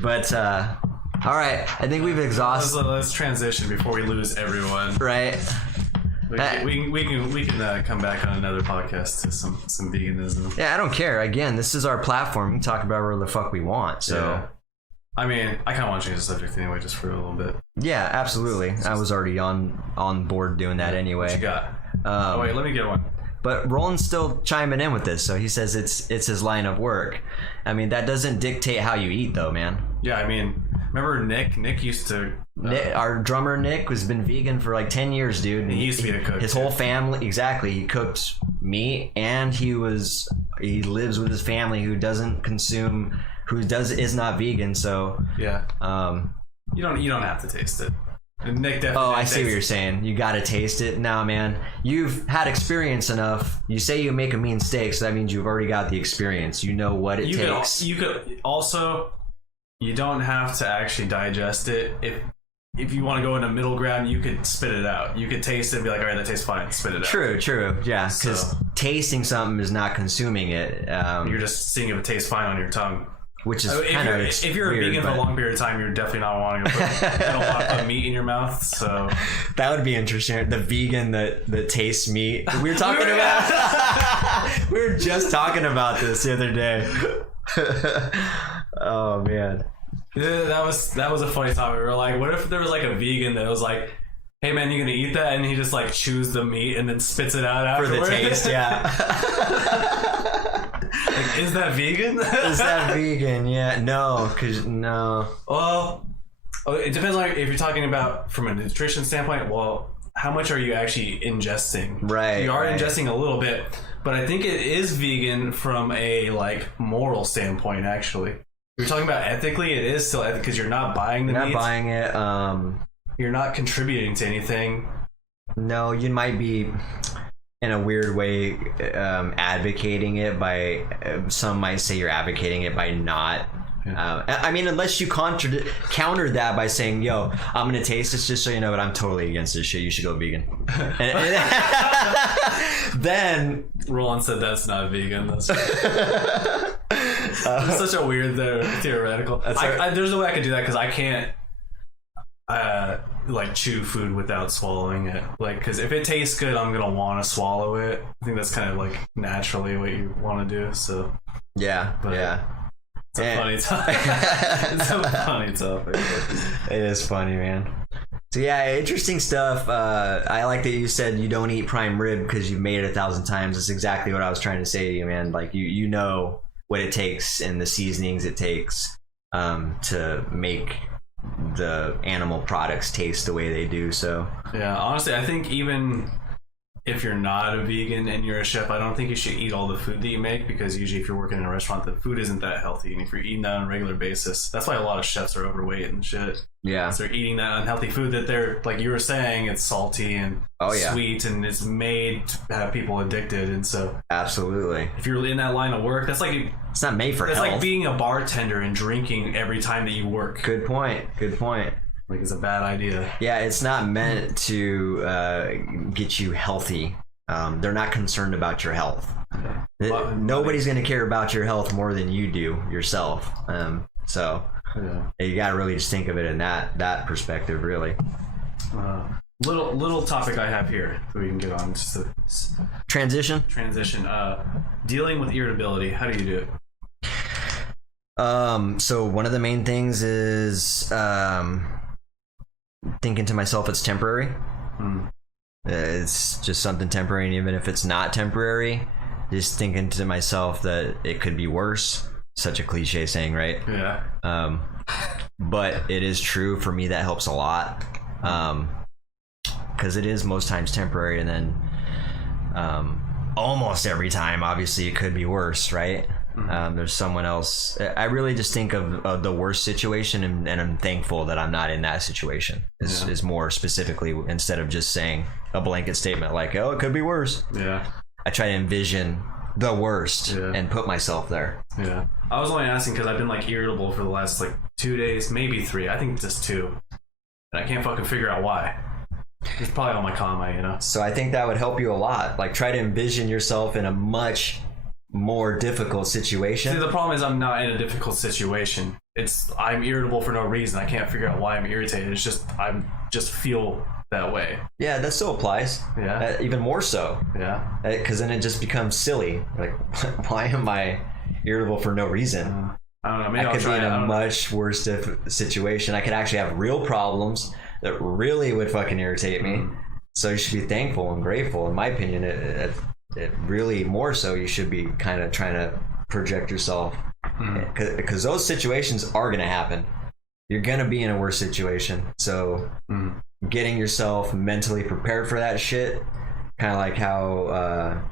But all right, I think we've exhausted. Let's transition before we lose everyone. Right. We can come back on another podcast to some veganism. Yeah, I don't care. Again, this is our platform. We can talk about whatever the fuck we want. So. Yeah. I mean, I kind of want to change the subject anyway, just for a little bit. Yeah, absolutely. I was already on board doing that anyway. What you got? Wait, let me get one. But Roland's still chiming in with this, so he says it's his line of work. I mean, that doesn't dictate how you eat, though, man. Yeah, I mean, remember Nick? Nick used to... our drummer Nick has been vegan for like 10 years, dude. And he used to be a cook. His whole family, exactly. He cooked meat, and he lives with his family who is not vegan. So yeah, you don't have to taste it. And Nick definitely. Oh, I see what you're saying. You got to taste it. Now, man, you've had experience enough. You say you make a mean steak, so that means you've already got the experience. You know what it takes. You could also. You don't have to actually digest it. If you want to go in a middle ground, you could spit it out. You could taste it and be like, all right, that tastes fine. Spit it out. True. Yeah, because tasting something is not consuming it. You're just seeing if it tastes fine on your tongue. Which is kind of if you're weird, a vegan for a long period of time, you're definitely not wanting to put meat in your mouth. So that would be interesting. The vegan that tastes meat. We were talking about. We were just talking about this the other day. Oh man. Yeah, that was a funny topic. We were like, what if there was like a vegan that was like, hey man, you gonna eat that? And he just like chews the meat and then spits it out afterwards. For the taste, yeah. Like, is that vegan? Is that vegan? Yeah, no. Well, it depends on if you're talking about from a nutrition standpoint. Well, how much are you actually ingesting? Right. You are ingesting a little bit, but I think it is vegan from a like moral standpoint. Actually, you're talking about ethically, it is still ethical because you're not buying the meat. You're not buying it. You're not contributing to anything. No, you might be in a weird way advocating it by some might say you're advocating it by not. I mean, unless you counter that by saying, yo, I'm gonna taste this just so you know, but I'm totally against this shit, you should go vegan. Then Roland said that's not vegan. That's such a weird theoretical. There's no way I can do that because I can't like chew food without swallowing it. Like, because if it tastes good, I'm gonna want to swallow it. I think that's kind of like naturally what you want to do. So yeah. It's a funny topic. It's a funny topic. It is funny, man. So yeah, interesting stuff. I like that you said you don't eat prime rib because you've made it 1,000 times. That's exactly what I was trying to say to you, man. Like you know what it takes and the seasonings it takes to make the animal products taste the way they do. So yeah, honestly, I think even if you're not a vegan and you're a chef, I don't think you should eat all the food that you make, because usually if you're working in a restaurant, the food isn't that healthy. And if you're eating that on a regular basis, that's why a lot of chefs are overweight and shit. Yeah. So they're eating that unhealthy food that they're, like you were saying, it's salty and sweet, and it's made to have people addicted. And so absolutely, if you're in that line of work, that's like, it's not made for health. It's like being a bartender and drinking every time that you work. Good point. Like, it's a bad idea. Yeah, it's not meant to get you healthy. They're not concerned about your health. Nobody's going to care about your health more than you do yourself. So you got to really just think of it in that perspective, really. Little topic I have here that we can get on. Just a transition. Dealing with irritability. How do you do it? So one of the main things is thinking to myself it's temporary. it's just something temporary, and even if it's not temporary, just thinking to myself that it could be worse. Such a cliche saying, right? Yeah. But it is true for me. That helps a lot, because it is most times temporary, and then almost every time, obviously, it could be worse, right? There's someone else. I really just think of the worst situation, and I'm thankful that I'm not in that situation. Is more specifically, instead of just saying a blanket statement like, "Oh, it could be worse." Yeah. I try to envision the worst and put myself there. Yeah. I was only asking because I've been like irritable for the last like 2 days, maybe 3. I think just 2, and I can't fucking figure out why. It's probably all my karma, you know. So I think that would help you a lot. Like, try to envision yourself in a much more difficult situation. See, the problem is I'm not in a difficult situation. I'm irritable for no reason. I can't figure out why I'm irritated. It's just I just feel that way. Yeah, that still applies. Yeah. Even more so. Yeah. Because then it just becomes silly. Like, why am I irritable for no reason? I don't know. Maybe I I'll could be try in it. a much worse situation. I could actually have real problems that really would fucking irritate me. So you should be thankful and grateful. In my opinion, it really more so you should be kind of trying to project yourself, because those situations are going to happen. You're going to be in a worse situation. So getting yourself mentally prepared for that shit, kind of like how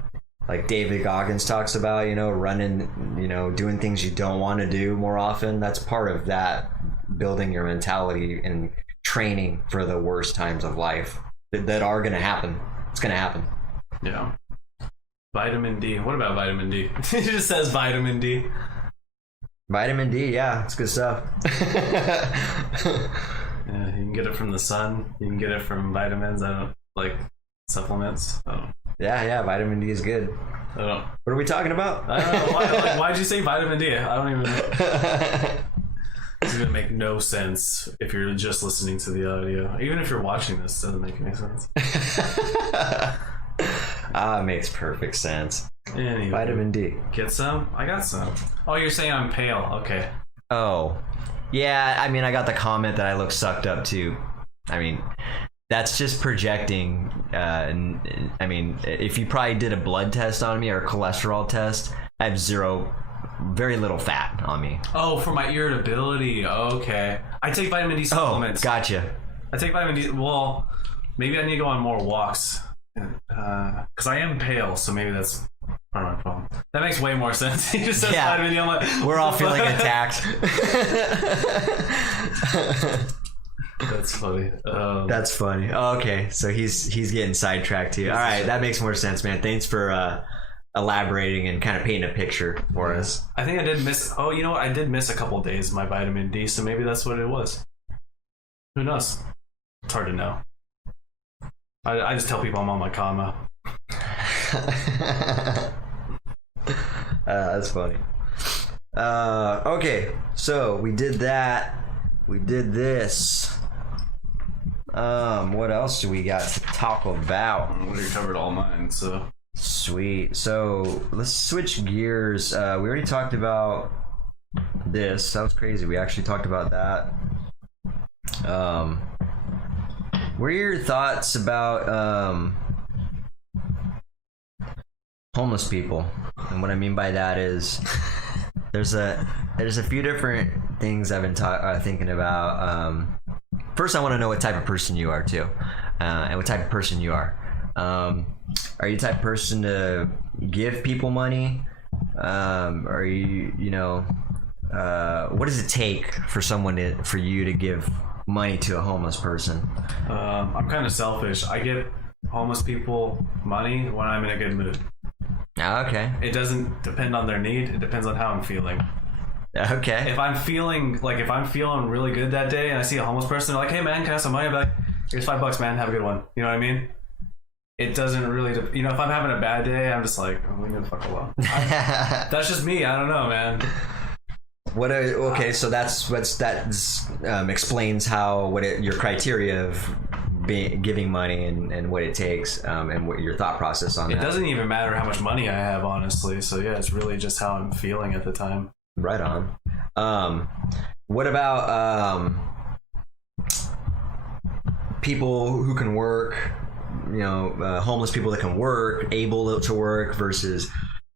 like David Goggins talks about, running, doing things you don't want to do more often. That's part of that, building your mentality and training for the worst times of life that are going to happen. It's going to happen. Yeah. Vitamin D. What about vitamin D? It just says vitamin D. Vitamin D, yeah, it's good stuff. Yeah, you can get it from the sun. You can get it from vitamins. I don't like supplements. Yeah, vitamin D is good. I don't. What are we talking about? I don't know. Why'd you say vitamin D? I don't even know. It's gonna make no sense if you're just listening to the audio. Even if you're watching this, it doesn't make any sense. It makes perfect sense. Anyway, Vitamin D. Get some? I got some. Oh, you're saying I'm pale. Okay. Oh. Yeah, I mean, I got the comment that I look sucked up too. I mean, that's just projecting. I mean, if you probably did a blood test on me or a cholesterol test, I have very little fat on me. Oh, for my irritability. Okay. I take vitamin D supplements. Oh, gotcha. I take vitamin D. Well, maybe I need to go on more walks. Because I am pale, so maybe that's part of my problem. That makes way more sense. You just said vitamin D. I'm like, we're all feeling attacked. That's funny. That's funny. Oh, okay, so he's getting sidetracked too. All right, that makes more sense, man. Thanks for elaborating and kind of painting a picture for us. I think I did miss. Oh, you know what? I did miss a couple days of my vitamin D, so maybe that's what it was. Who knows? It's hard to know. I just tell people I'm on my karma. That's funny. Okay, so we did that. We did this. What else do we got to talk about? We covered all mine, so. Sweet. So let's switch gears. We already talked about this. That was crazy. We actually talked about that. What are your thoughts about homeless people? And what I mean by that is there's a few different things I've been thinking about. First, I want to know what type of person you are too, and what type of person you are. Are you the type of person to give people money? Are you what does it take for for you to give money to a homeless person? I'm kind of selfish. I give homeless people money when I'm in a good mood. Okay. It doesn't depend on their need. It depends on how I'm feeling. Okay. If I'm feeling really good that day and I see a homeless person, they're like, "Hey man, can I have some money?" I'm like, "Here's $5, man. Have a good one." You know what I mean? It doesn't really, if I'm having a bad day, I'm just like, "Oh, leave me the fuck alone." That's just me. I don't know, man. Okay, so that explains how your criteria of giving money and what it takes, and what your thought process on that. It doesn't even matter how much money I have, honestly. So yeah, it's really just how I'm feeling at the time. Right on. What about people who can work homeless people that can work, able to work, versus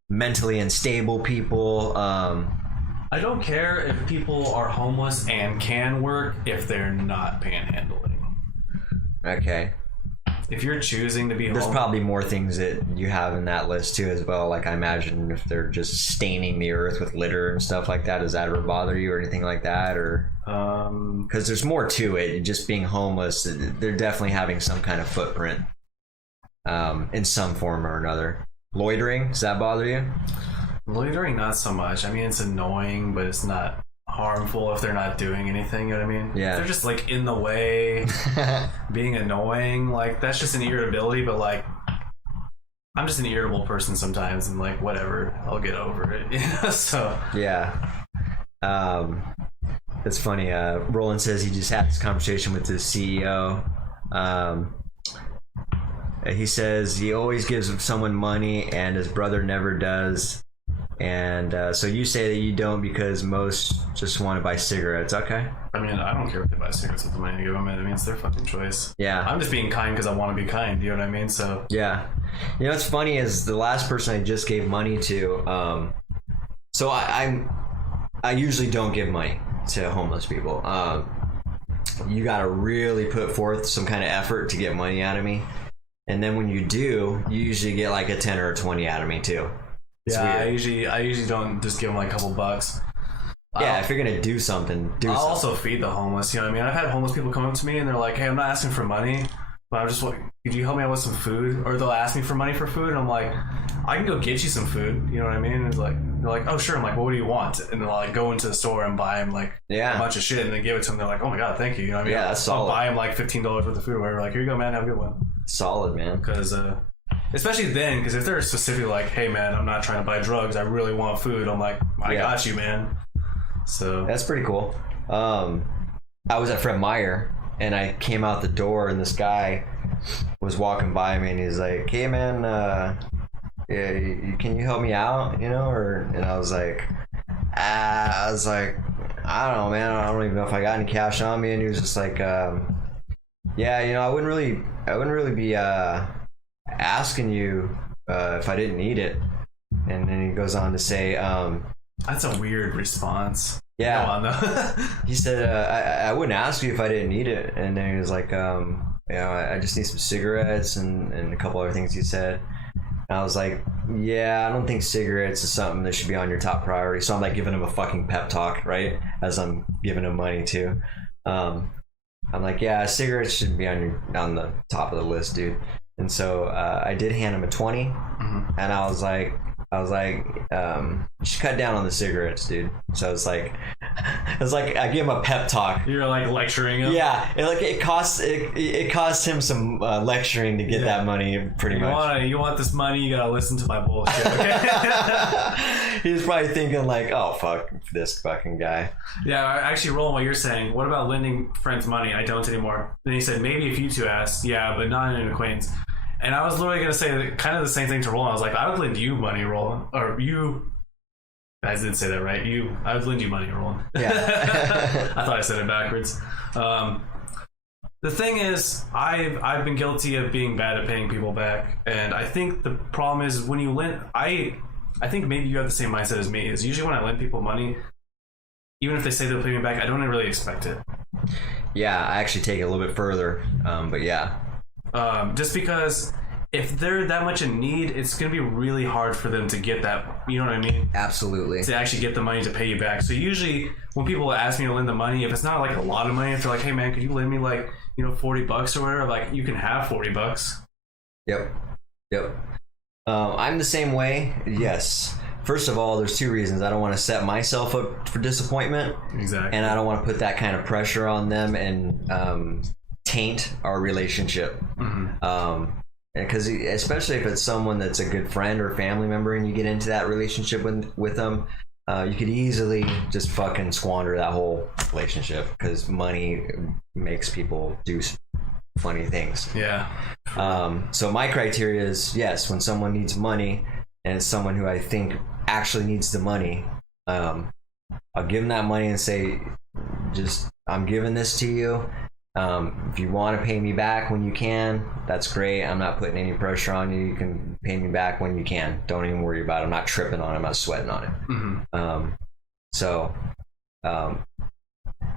mentally unstable people. I don't care if people are homeless and can work if they're not panhandling. Okay. If you're choosing to be There's homeless, probably more things that you have in that list too as well. Like I imagine if they're just staining the earth with litter and stuff like that, does that ever bother you or anything like that? Or because there's more to it. Just being homeless, they're definitely having some kind of footprint in some form or another. Loitering, does that bother you? loitering, not so much. I mean, it's annoying, but it's not harmful if they're not doing anything. You know what I mean? Yeah. If they're just like in the way, being annoying. Like that's just an irritability. But like, I'm just an irritable person sometimes, and like whatever, I'll get over it. You know? So yeah. It's funny. Roland says he just had this conversation with his CEO. He says he always gives someone money and his brother never does. And so you say that you don't because most just want to buy cigarettes. Okay. I mean, I don't care if they buy cigarettes with the money to give them. I mean, it's their fucking choice. Yeah. I'm just being kind because I want to be kind. You know what I mean? So yeah. You know what's funny is the last person I just gave money to. So I usually don't give money to homeless people. You got to really put forth some kind of effort to get money out of me. And then when you do, you usually get like a 10 or a 20 out of me too. It's yeah, weird. I usually don't just give them like a couple bucks. Yeah, if you're gonna do something, do I'll something. also feed the homeless. You know what I mean? I've had homeless people come up to me and they're like, "Hey, I'm not asking for money, but I'm just like, could you help me out with some food?" Or they'll ask me for money for food, and I'm like, "I can go get you some food." You know what I mean? It's like they're like, "Oh, sure." I'm like, "Well, what do you want?" And then I'll like go into the store and buy them like a bunch of shit, and then give it to them. They're like, "Oh my god, thank you." You know what I mean? Yeah, that's I'll solid. buy them like $15 worth of food or whatever. Like, here you go, man. Have a good one. Solid, man. Because especially then, because if they're specifically like, "Hey, man, I'm not trying to buy drugs. I really want food." I'm like, "I got you, man." So That's pretty cool. I was at Fred Meyer and I came out the door and this guy was walking by me and he's like, "Hey man, can you help me out?" You know, and I was like, I don't know, man. I don't even know if I got any cash on me. And he was just like, yeah, you know, I wouldn't really be asking you if I didn't need it. And then he goes on to say, that's a weird response. yeah. Go on, though. He said, I wouldn't ask you if I didn't need it. And then he was like, I just need some cigarettes and a couple other things he said. And I was like, yeah, I don't think cigarettes is something that should be on your top priority. So I'm like giving him a fucking pep talk, right? As I'm giving him money too. I'm like, yeah, cigarettes shouldn't be on the top of the list, dude. And so I did hand him a 20, and I was like, you should cut down on the cigarettes, dude. So it's like I give him a pep talk. You're like lecturing him. Yeah, it cost him some lecturing to get that money, pretty much. You want this money? You gotta listen to my bullshit. Okay? He was probably thinking like, oh fuck this fucking guy. Yeah, actually, Roland, what you're saying. What about lending friends money? I don't anymore. Then he said, maybe if you two asked, yeah, but not in an acquaintance. And I was literally going to say kind of the same thing to Roland. I was like, I would lend you money, Roland. Or you... I didn't say that right. I would lend you money, Roland. Yeah. I thought I said it backwards. The thing is, I've been guilty of being bad at paying people back. And I think the problem is when you lend... I think maybe you have the same mindset as me. Is usually when I lend people money, even if they say they'll pay me back, I don't really expect it. Yeah, I actually take it a little bit further. But yeah. Just because if they're that much in need, it's going to be really hard for them to get that, you know what I mean? Absolutely. To actually get the money to pay you back. So usually when people ask me to lend the money, if it's not like a lot of money, if they're like, hey man, could you lend me like, $40 or whatever, like you can have $40. Yep. I'm the same way. Yes. First of all, there's two reasons. I don't want to set myself up for disappointment. Exactly. And I don't want to put that kind of pressure on them and taint our relationship. Because especially if it's someone that's a good friend or family member and you get into that relationship with them, you could easily just fucking squander that whole relationship because money makes people do funny things. Yeah. So my criteria is, yes, when someone needs money and it's someone who I think actually needs the money, I'll give them that money and say, I'm giving this to you. If you want to pay me back when you can, that's great. I'm not putting any pressure on you. You can pay me back when you can. Don't even worry about it. I'm not tripping on it. I'm not sweating on it.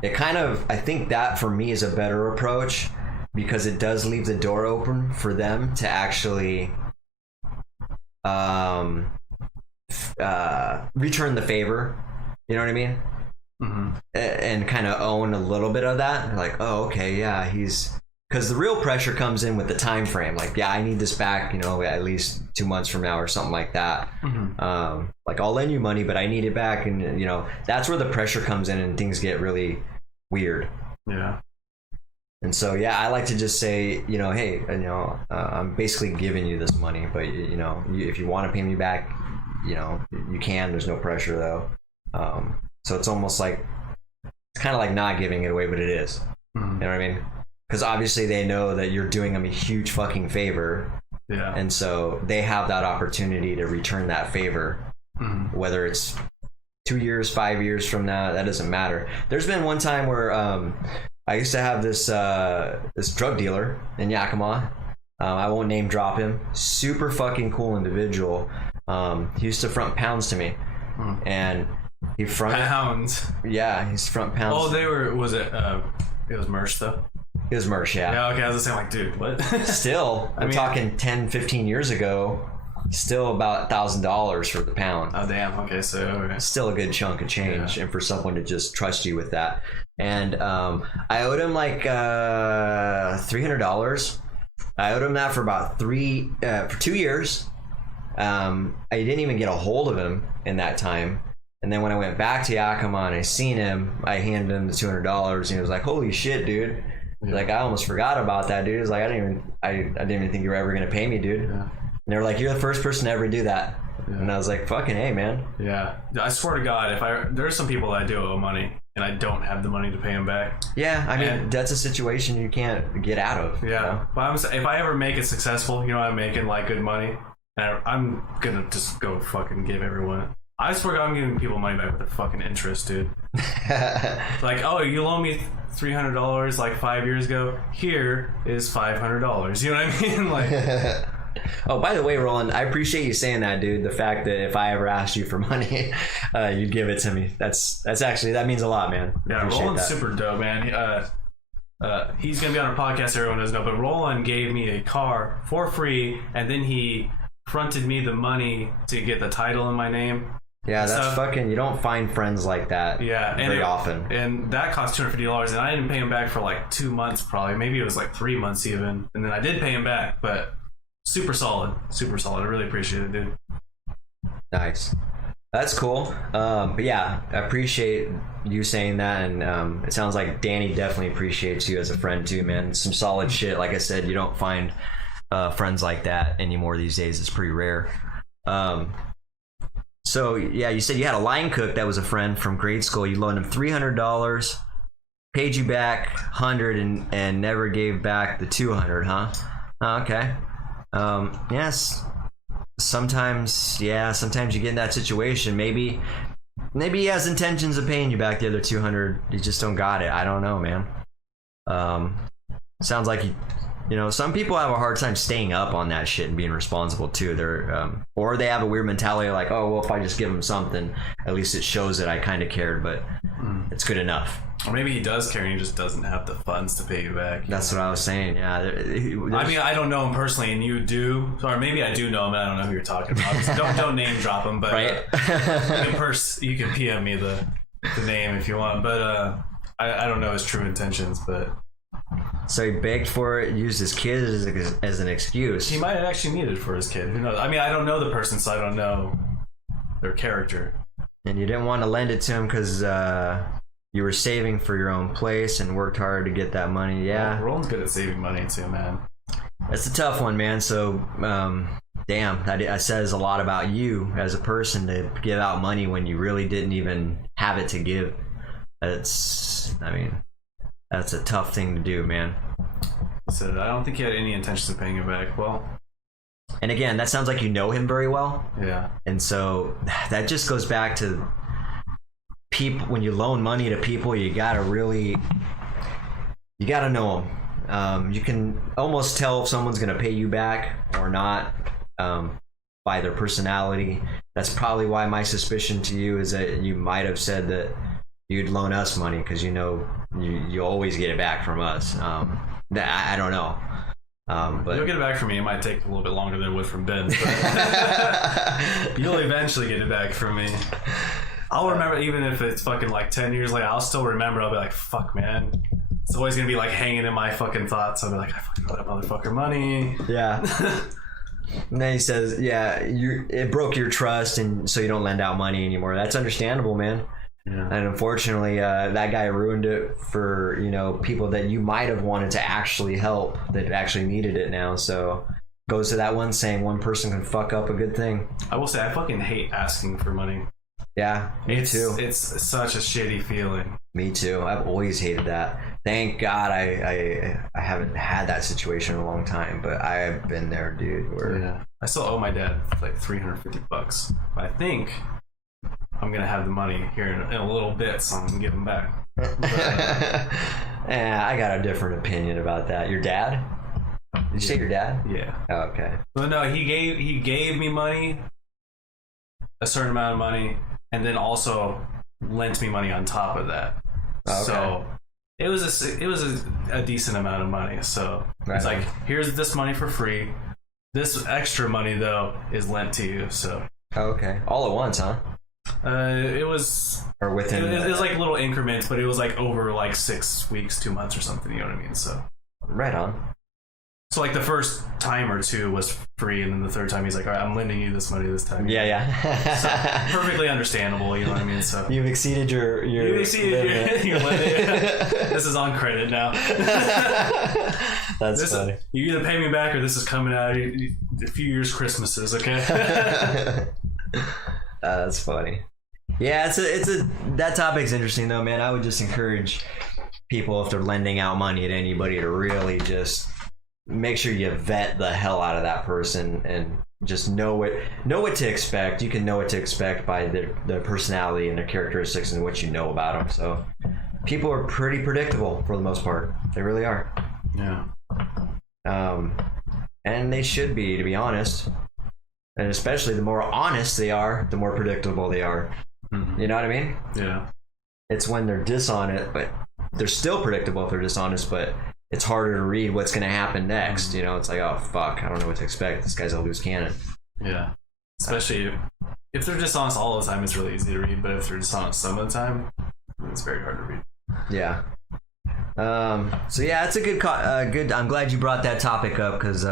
It kind of, I think that for me is a better approach, because it does leave the door open for them to actually return the favor. You know what I mean? And kind of own a little bit of that. Like, oh, okay, yeah, because the real pressure comes in with the time frame. Like, yeah, I need this back, at least 2 months from now or something like that. Like, I'll lend you money, but I need it back, and that's where the pressure comes in, and things get really weird. Yeah. And so, yeah, I like to just say, hey, I'm basically giving you this money, but if you want to pay me back, you can. There's no pressure though. So it's almost like, it's kind of like not giving it away, but it is. You know what I mean? Because obviously they know that you're doing them a huge fucking favor. Yeah. And so they have that opportunity to return that favor. Whether it's 2 years, 5 years from now, that doesn't matter. There's been one time where I used to have this drug dealer in Yakima. I won't name drop him. Super fucking cool individual. He used to front pounds to me. And he fronted pounds. Yeah, he's front pounds. Oh, it was Merch though? It was Merch, yeah. Yeah, okay, I was just saying, like, dude, what? Still, I'm talking 10, 15 years ago, still about $1,000 for the pound. Oh, damn, okay, so... Okay. Still a good chunk of change, and for someone to just trust you with that. And I owed him like $300. I owed him that for about 2 years. I didn't even get a hold of him in that time. And then when I went back to Yakima and I seen him, I handed him the $200, and he was like, "Holy shit, dude!" Like, I almost forgot about that, dude. It's like, I didn't even think you were ever gonna pay me, dude. And they were like, "You're the first person to ever do that." And I was like, "Fucking hey, man." Yeah, I swear to God, there's some people that I do owe money and I don't have the money to pay them back. Yeah, I mean, that's a situation you can't get out of. Yeah, but if I ever make it successful, I'm making like good money, and I'm gonna just go fucking give everyone. I swear to God, I'm giving people money back with their fucking interest, dude. Like, oh, you loaned me $300 like 5 years ago. Here is $500. You know what I mean? Like. Oh, by the way, Roland, I appreciate you saying that, dude. The fact that if I ever asked you for money, you'd give it to me. That's actually, that means a lot, man. Yeah, Roland's super dope, man. He's gonna be on our podcast. Everyone doesn't know, but Roland gave me a car for free, and then he fronted me the money to get the title in my name. Yeah, that's fucking, you don't find friends like that very often. And that cost $250, and I didn't pay him back for like 2 months probably. Maybe it was like 3 months even. And then I did pay him back, but super solid. Super solid. I really appreciate it, dude. Nice. That's cool. But yeah, I appreciate you saying that, and it sounds like Danny definitely appreciates you as a friend too, man. Some solid shit. Like I said, you don't find friends like that anymore these days. It's pretty rare. So yeah, you said you had a line cook that was a friend from grade school. You loaned him $300, paid you back $100, and never gave back the $200, huh? Oh, okay. Yes. Sometimes you get in that situation. Maybe he has intentions of paying you back the other $200. You just don't got it. I don't know, man. Sounds like some people have a hard time staying up on that shit and being responsible too. They're or they have a weird mentality like, oh well, if I just give him something, at least it shows that I kind of cared, but it's good enough. Or maybe he does care and he just doesn't have the funds to pay you back. That's what I was saying. Yeah. I mean, I don't know him personally, and you do. Or maybe I do know him, and I don't know who you're talking about. don't name drop him, but right? You can PM me the name if you want. But I don't know his true intentions, but. So he begged for it, used his kid as an excuse. He might have actually needed it for his kid. Who knows? I mean, I don't know the person, so I don't know their character. And you didn't want to lend it to him because you were saving for your own place and worked hard to get that money. Yeah. Well, Roland's good at saving money too, man. That's a tough one, man. So, damn, that says a lot about you as a person to give out money when you really didn't even have it to give. That's a tough thing to do, man. So I don't think he had any intentions of paying it back. Well, and again, that sounds like you know him very well. Yeah. And so that just goes back to people. When you loan money to people, you you got to know them. You can almost tell if someone's going to pay you back or not by their personality. That's probably why my suspicion to you is that you might have said that you'd loan us money because you always get it back from us. I don't know. But you'll get it back from me. It might take a little bit longer than it would from Ben. But you'll eventually get it back from me. I'll remember, even if it's fucking like 10 years later, I'll still remember. I'll be like, fuck, man. It's always going to be like hanging in my fucking thoughts. I'll be like, I fucking owe that motherfucker money. Yeah. And then he says, yeah, it broke your trust, and so you don't lend out money anymore. That's understandable, man. Yeah. And unfortunately, that guy ruined it for, people that you might have wanted to actually help that actually needed it now. So goes to that one saying, one person can fuck up a good thing. I will say, I fucking hate asking for money. Yeah, me too. It's such a shitty feeling. Me too. I've always hated that. Thank God I haven't had that situation in a long time, but I've been there, dude. Yeah. I still owe my dad like $350. I think I'm gonna have the money here in a little bit, so I'm gonna give him back. Yeah, I got a different opinion about that. Your dad? Did you say your dad? Yeah. Oh, okay. But no, he gave me money, a certain amount of money, and then also lent me money on top of that. Okay. So it was a decent amount of money. So right, it's like, here's this money for free. This extra money though is lent to you. So okay, all at once, huh? It was, or within. It was like little increments, but it was like over like 6 weeks, 2 months, or something. You know what I mean? So right on. So like the first time or two was free, and then the third time he's like, all right, I'm lending you this money this time. Yeah. So, perfectly understandable, you know what I mean? So you've exceeded your your limit. This is on credit now. That's funny. You either pay me back or this is coming out a few years Christmases, okay? That's funny. Yeah, that topic's interesting though, man. I would just encourage people, if they're lending out money to anybody, to really just make sure you vet the hell out of that person and just know what to expect. You can know what to expect by their personality and their characteristics and what you know about them. So people are pretty predictable for the most part. They really are. Yeah. And they should be, to be honest. And especially the more honest they are, the more predictable they are. Mm-hmm. You know what I mean? Yeah. It's when they're dishonest, but they're still predictable if they're dishonest, but it's harder to read what's going to happen next. It's like, oh fuck, I don't know what to expect. This guy's a loose cannon. Yeah. Especially if they're dishonest all the time, it's really easy to read. But if they're dishonest some of the time, it's very hard to read. Yeah. So yeah, it's a good. I'm glad you brought that topic up because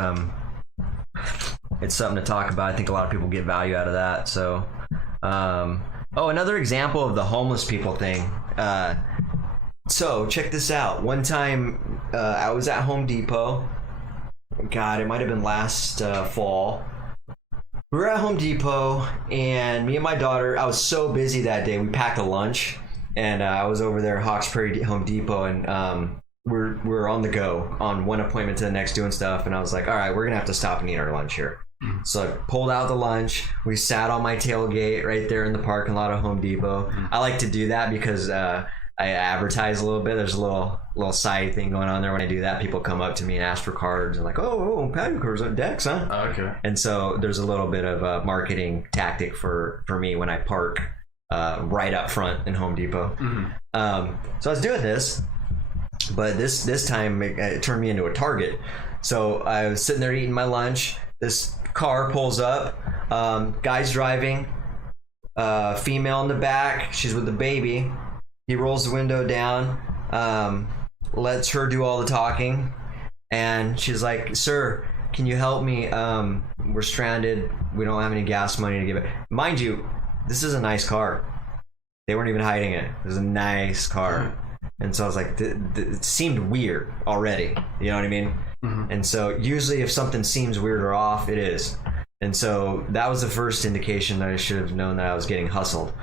it's something to talk about. I think a lot of people get value out of that. So, another example of the homeless people thing. So check this out. One time, I was at Home Depot. God, it might have been last fall. We were at Home Depot, and me and my daughter, I was so busy that day. We packed a lunch, and I was over there at Hawks Prairie Home Depot, and we're on the go, on one appointment to the next, doing stuff. And I was like, all right, we're gonna have to stop and eat our lunch here. So I pulled out the lunch. We sat on my tailgate right there in the parking lot of Home Depot. I like to do that because I advertise a little bit. There's a little side thing going on there. When I do that, people come up to me and ask for cards and like, oh, patio cards on decks, huh? Oh, okay. And so there's a little bit of a marketing tactic for me when I park right up front in Home Depot. Mm-hmm. So I was doing this, but this time it turned me into a target. So I was sitting there eating my lunch. This car pulls up. Guy's driving. Female in the back. She's with the baby. He rolls the window down, lets her do all the talking, and she's like, sir, can you help me? We're stranded. We don't have any gas money to give it. Mind you, this is a nice car. They weren't even hiding it. It was a nice car. And so I was like, it seemed weird already. You know what I mean? Mm-hmm. And so usually if something seems weird or off, it is. And so that was the first indication that I should have known that I was getting hustled.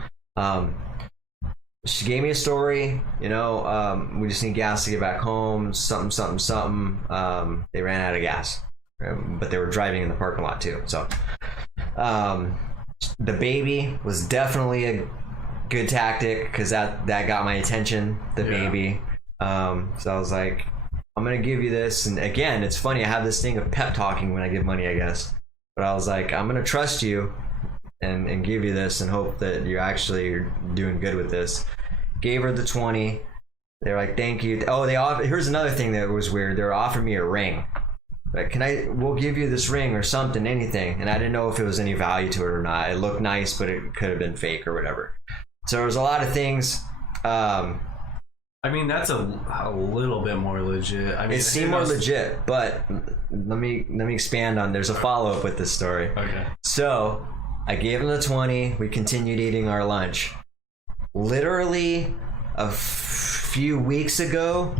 She gave me a story, we just need gas to get back home, something. They ran out of gas, but they were driving in the parking lot too. So the baby was definitely a good tactic because that got my attention, the baby. So I was like, I'm gonna give you this. And again, it's funny, I have this thing of pep talking when I give money, I guess. But I was like, I'm gonna trust you and give you this and hope that you're actually doing good with this. Gave her the 20. They're like, thank you. Oh, here's another thing that was weird. They were offering me a ring. Like, we'll give you this ring or something, anything. And I didn't know if it was any value to it or not. It looked nice, but it could have been fake or whatever. So there was a lot of things. I mean, that's a little bit more legit. I mean, it seemed more legit, but let me expand on. There's a follow up with this story. Okay. So I gave him the 20. We continued eating our lunch. Literally a few weeks ago,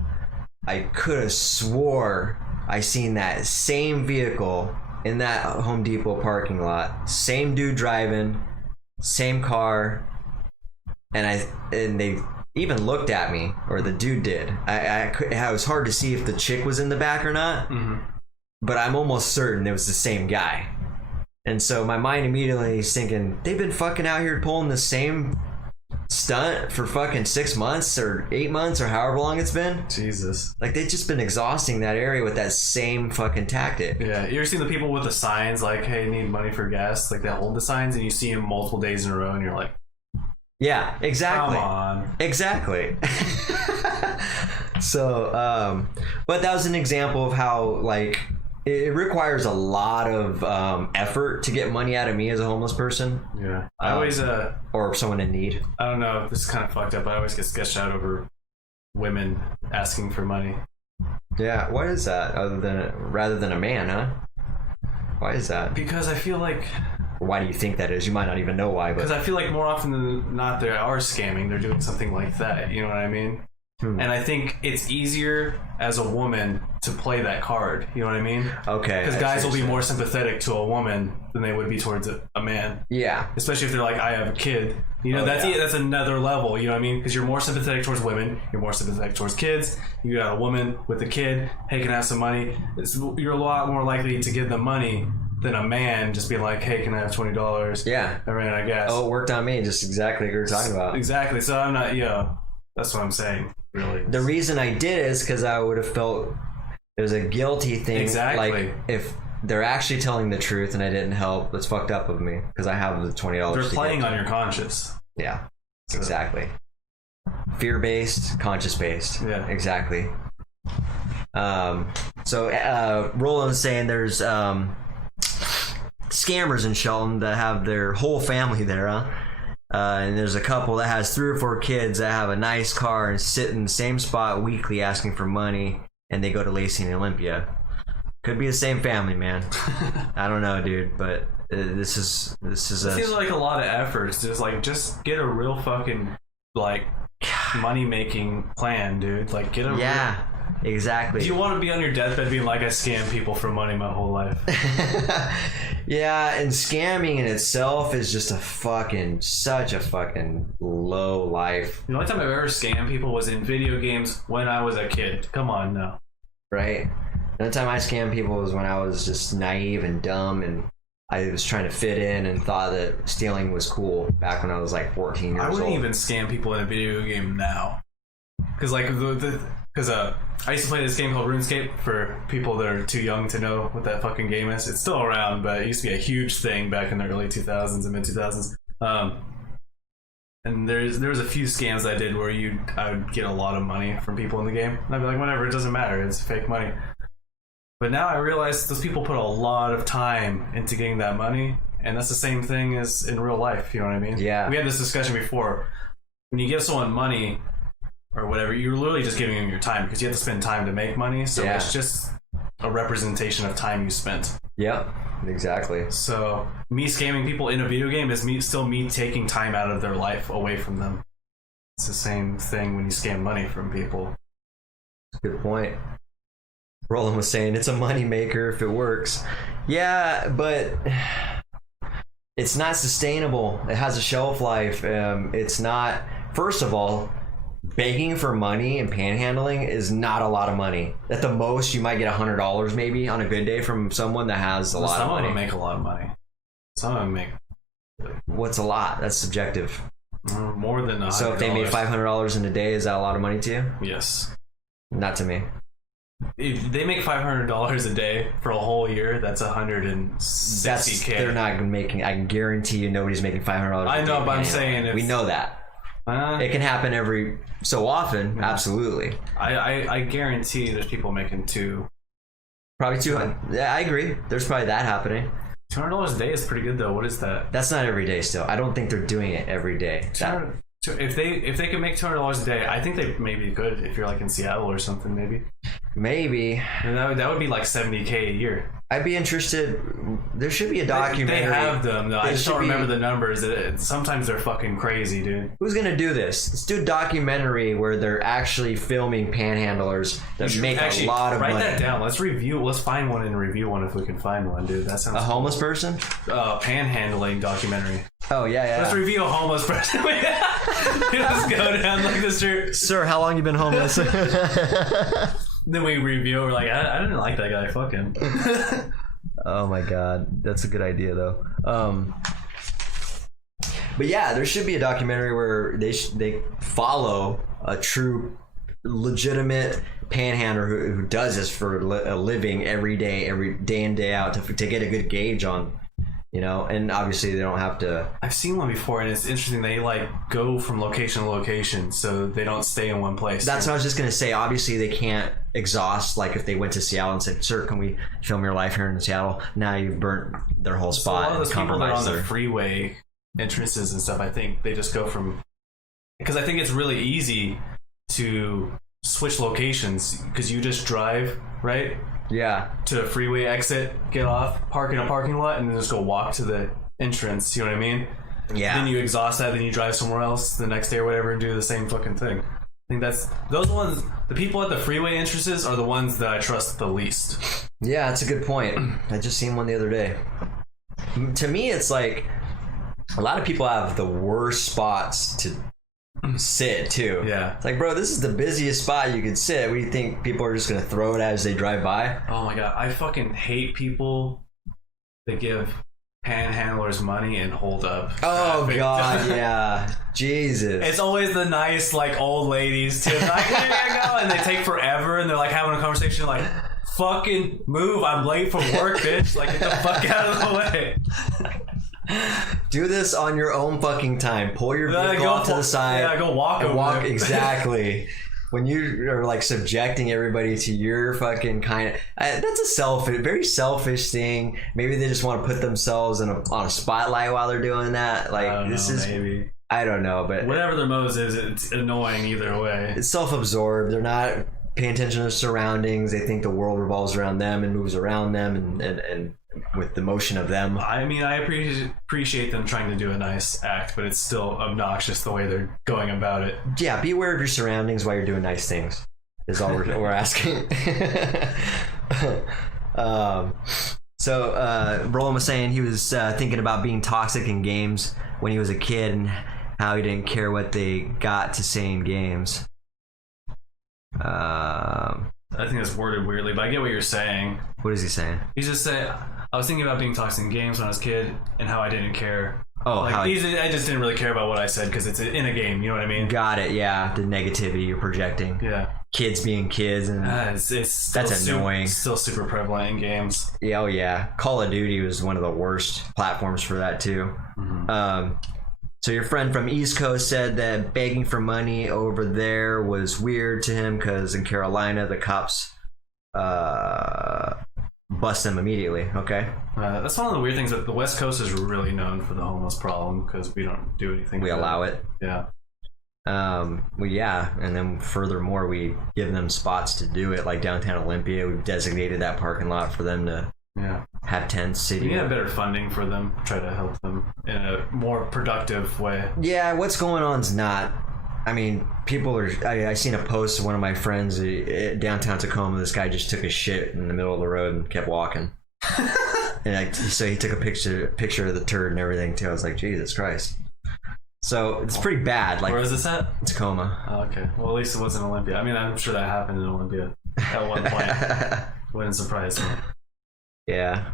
I could have swore I seen that same vehicle in that Home Depot parking lot. Same dude driving, same car, and they even looked at me, or the dude did. It was hard to see if the chick was in the back or not, but I'm almost certain it was the same guy. And so my mind immediately is thinking, they've been fucking out here pulling the same stunt for fucking 6 months or 8 months or however long it's been. Jesus. Like, they've just been exhausting that area with that same fucking tactic. Yeah, you ever seen the people with the signs like, hey, need money for gas? Like, they hold the signs and you see them multiple days in a row and you're like, yeah, exactly. come on. Exactly. So, but that was an example of how, like, it requires a lot of effort to get money out of me as a homeless person. Yeah. I always, or someone in need. I don't know, this is kind of fucked up, but I always get sketched out over women asking for money. Yeah, what is that rather than a man, huh? Why is that? Because I feel like... Why do you think that is? You might not even know why, but... Because I feel like more often than not they are scamming. They're doing something like that. You know what I mean? And I think it's easier as a woman to play that card. You know what I mean? Okay. Because guys will be more sympathetic to a woman than they would be towards a man. Yeah. Especially if they're like, I have a kid. You know, that's another level. You know what I mean? Because you're more sympathetic towards women. You're more sympathetic towards kids. You got a woman with a kid. Hey, can I have some money? You're a lot more likely to give them money than a man just being like, hey, can I have $20? Yeah. I mean, I guess. Oh, it worked on me. Just exactly what you were talking about. Exactly. So I'm not, that's what I'm saying, really. The reason I did is because I would have felt it was a guilty thing. Exactly. Like, if they're actually telling the truth and I didn't help, that's fucked up of me because I have the $20. They're playing on your conscience. Yeah. Exactly. Fear-based, conscious-based. Yeah. Exactly. So Roland's saying there's scammers in Shelton that have their whole family there, huh? And there's a couple that has 3 or 4 kids that have a nice car and sit in the same spot weekly asking for money, and they go to Lacey and Olympia. Could be the same family, man. I don't know, dude, but this is it seems like a lot of effort. Just get a real fucking money making plan, dude. Like, get a exactly. Do you want to be on your deathbed being like, I scam people for money my whole life? Yeah, and scamming in itself is just such a fucking low life. The only time I've ever scammed people was in video games when I was a kid. Come on now. Right? The only time I scammed people was when I was just naive and dumb, and I was trying to fit in and thought that stealing was cool back when I was like 14 years old. I wouldn't even scam people in a video game now. Because I used to play this game called RuneScape for people that are too young to know what that fucking game is. It's still around, but it used to be a huge thing back in the early 2000s and mid 2000s. And there was a few scams I did where I would get a lot of money from people in the game. And I'd be like, whatever, it doesn't matter, it's fake money. But now I realize those people put a lot of time into getting that money, and that's the same thing as in real life, you know what I mean? Yeah. We had this discussion before. When you give someone money or whatever, you're literally just giving them your time because you have to spend time to make money, so it's just a representation of time you spent. Yep, exactly. So me scamming people in a video game is me taking time out of their life away from them. It's the same thing when you scam money from people. Good point. Roland was saying it's a money maker if it works. Yeah, but it's not sustainable. It has a shelf life. It's not. First of all, begging for money and panhandling is not a lot of money. At the most, you might get $100 maybe on a good day from someone that has a lot of money. Some of them make a lot of money. Some of them make. What's a lot? That's subjective. More than $100. So if they made $500 in a day, is that a lot of money to you? Yes. Not to me. if they make $500 a day for a whole year, that's $160K. They're not making. I can guarantee you, nobody's making $500. I know, but I'm saying if, we know that it can happen every so often. Absolutely. I guarantee there's people making Probably 200. Yeah, I agree. There's probably that happening. $200 a day is pretty good though. What is that? That's not every day. Still, I don't think they're doing it every day. If they could make $200 a day, I think they maybe could. If you're like in Seattle or something, maybe. And that would be like $70K a year. I'd be interested. There should be a documentary. They have them though. I just don't remember the numbers. Sometimes they're fucking crazy, dude. Who's gonna do this? Let's do a documentary where they're actually filming panhandlers that make a lot of money. Write that down. Let's review. Let's find one and review one if we can find one, dude. That sounds a homeless person. Panhandling documentary. Oh yeah. Let's review a homeless person. Just go down like the street. Sir, how long you been homeless? Then we review. We're like, I didn't like that guy. Fuck him. Oh my god, that's a good idea though. But yeah, there should be a documentary where they follow a true, legitimate panhandler who does this for a living every day in, day out to get a good gauge on. You know, and obviously they don't have to. I've seen one before, and it's interesting. They like go from location to location, so they don't stay in one place. That's what I was just gonna say. Obviously, they can't exhaust. Like if they went to Seattle and said, "Sir, can we film your life here in Seattle?" Now you've burnt their whole spot. So a lot of those people that are on the freeway entrances and stuff, I think they just go from, because I think it's really easy to switch locations because you just drive right. Yeah. To a freeway exit, get off, park in a parking lot, and then just go walk to the entrance. You know what I mean? Yeah. Then you exhaust that, then you drive somewhere else the next day or whatever and do the same fucking thing. I think those ones, the people at the freeway entrances are the ones that I trust the least. Yeah, that's a good point. I just seen one the other day. To me, it's like a lot of people have the worst spots to sit too. Yeah. It's like, bro, this is the busiest spot you could sit. We think people are just gonna throw it as they drive by. Oh my god, I fucking hate people that give panhandlers money and hold up. Oh god, yeah. Jesus. It's always the nice like old ladies too. Like, here you go, and they take forever, and they're like having a conversation like, fucking move, I'm late for work, bitch. Like, get the fuck out of the way. Do this on your own fucking time. Pull your vehicle off to the side. Yeah, go walk over there. Exactly. When you are like subjecting everybody to your fucking kind of, that's a very selfish thing. Maybe they just want to put themselves on a spotlight while they're doing that. Like maybe. I don't know, but whatever their motive is, it's annoying either way. It's self-absorbed. They're not paying attention to their surroundings. They think the world revolves around them and moves around them and with the motion of them. I mean, I appreciate them trying to do a nice act, but it's still obnoxious the way they're going about it. Yeah, be aware of your surroundings while you're doing nice things is all we're asking. So Roland was saying he was thinking about being toxic in games when he was a kid and how he didn't care what they got to say in games. I think it's worded weirdly, but I get what you're saying. What is he saying? He's just saying, I was thinking about being toxic in games when I was a kid and how I didn't care. Oh, like, I just didn't really care about what I said because it's in a game, you know what I mean? Got it, yeah. The negativity you're projecting. Yeah. Kids being kids. And it's that's annoying. Still super prevalent in games. Yeah, oh yeah. Call of Duty was one of the worst platforms for that too. Mm-hmm. So your friend from East Coast said that begging for money over there was weird to him because in Carolina the cops bust them immediately. Okay. That's one of the weird things that the West Coast is really known for the homeless problem because we don't do anything. We allow it. Yeah. Well, yeah, and then furthermore, we give them spots to do it, like downtown Olympia. We've designated that parking lot for them to have tents sitting. We need better funding for them. Try to help them in a more productive way. Yeah, what's going on is not. I mean, people are. I seen a post of one of my friends downtown Tacoma. This guy just took a shit in the middle of the road and kept walking. So he took a picture of the turd and everything too. I was like, Jesus Christ. So it's pretty bad. Like, where is this at? Tacoma. Oh, okay. Well, at least it wasn't Olympia. I mean, I'm sure that happened in Olympia at one point. Wouldn't surprise me. Yeah.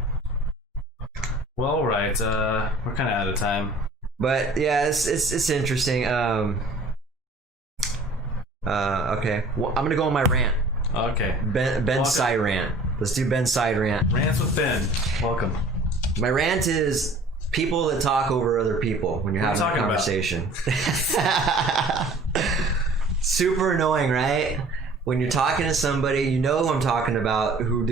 Well, all right. We're kind of out of time. But yeah, it's interesting. Okay. Well, I'm gonna go on my rant. Okay. Ben side rant. Let's do Ben's side rant. Rants with Ben. Welcome. My rant is people that talk over other people when you're having a conversation. Super annoying, right? When you're talking to somebody, you know who I'm talking about, who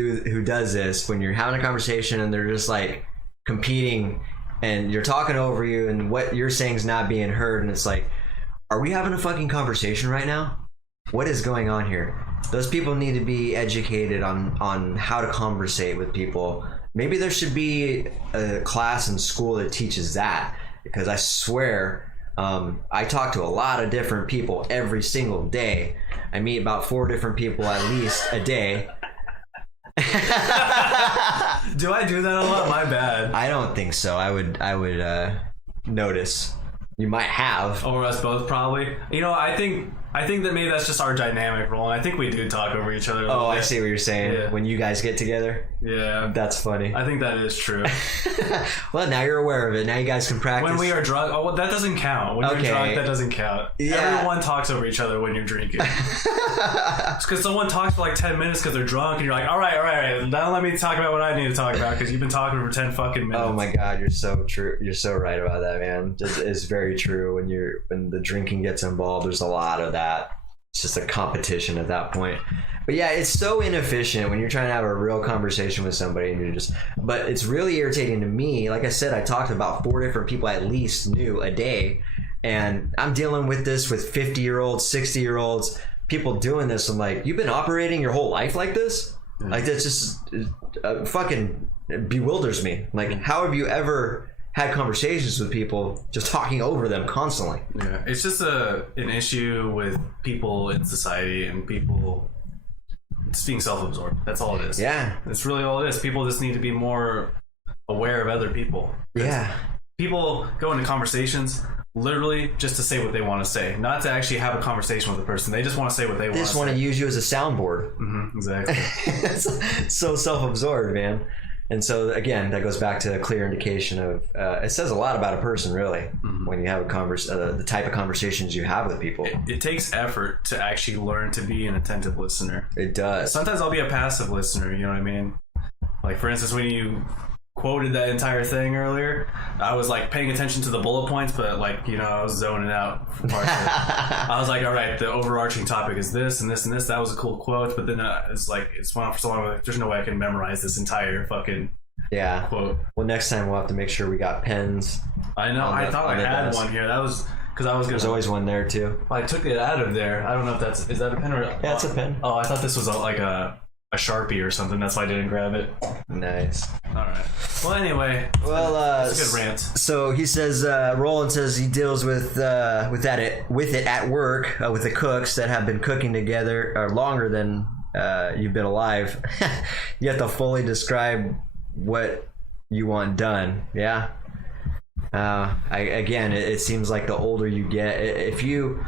does this. When you're having a conversation and they're just like competing, and you're talking over you, and what you're saying is not being heard, and it's like, are we having a fucking conversation right now? What is going on here? Those people need to be educated on how to conversate with people. Maybe there should be a class in school that teaches that, because I swear, I talk to a lot of different people every single day. I meet about 4 different people at least a day. Do I do that a lot? My bad. I don't think so. I would notice. You might have. Or us both, probably. You know, I think that maybe that's just our dynamic role. And I think we do talk over each other. Oh, I see what you're saying. Yeah. When you guys get together. Yeah, that's funny. I think that is true. Well, now you're aware of it. Now you guys can practice. When we are drunk, well, that doesn't count. When you're drunk, that doesn't count. Yeah. Everyone talks over each other when you're drinking. It's because someone talks for like 10 minutes because they're drunk, and you're like, all right, now let me talk about what I need to talk about, because you've been talking for 10 fucking minutes. Oh my god, you're so true. You're so right about that, man. It's very true. When the drinking gets involved, there's a lot of that. It's just a competition at that point. But yeah, it's so inefficient when you're trying to have a real conversation with somebody, and you're just, but it's really irritating to me. Like I said, I talked to about 4 different people at least new a day, and I'm dealing with this with 50-year-olds, 60-year-olds, people doing this. I'm like, you've been operating your whole life like this? Like, that's just fucking bewilders me. Like, how have you ever had conversations with people just talking over them constantly? Yeah, it's just an issue with people in society, and people just being self-absorbed. That's all it is. Yeah, that's really all it is. People just need to be more aware of other people. Yeah, people go into conversations literally just to say what they want to say, not to actually have a conversation with the person. They just want to say what they want to say. They just want to use you as a soundboard. Exactly. It's so self-absorbed, man. And so again, that goes back to a clear indication of it says a lot about a person, really, when you have the type of conversations you have with people. It takes effort to actually learn to be an attentive listener. It does. Sometimes I'll be a passive listener, you know what I mean? Like, for instance, when you quoted that entire thing earlier, I was like paying attention to the bullet points, but like, you know, I was zoning out for parts of it. I was like, all right, the overarching topic is this and this and this. That was a cool quote, but then it's like, it's went on for so long, like, there's no way I can memorize this entire fucking quote. Well, next time we'll have to make sure we got pens. I know. I thought I had one here. That was because I was gonna. There's always one there too. I took it out of there. I don't know if is that a pen or? Yeah, it's a pen. Oh, I thought this was like a Sharpie or something. That's why I didn't grab it. Nice. All right. Well, anyway. Well, it's a good rant. So he says, Roland says he deals with it at work with the cooks that have been cooking together or longer than you've been alive. You have to fully describe what you want done. Yeah. It seems like the older you get, if you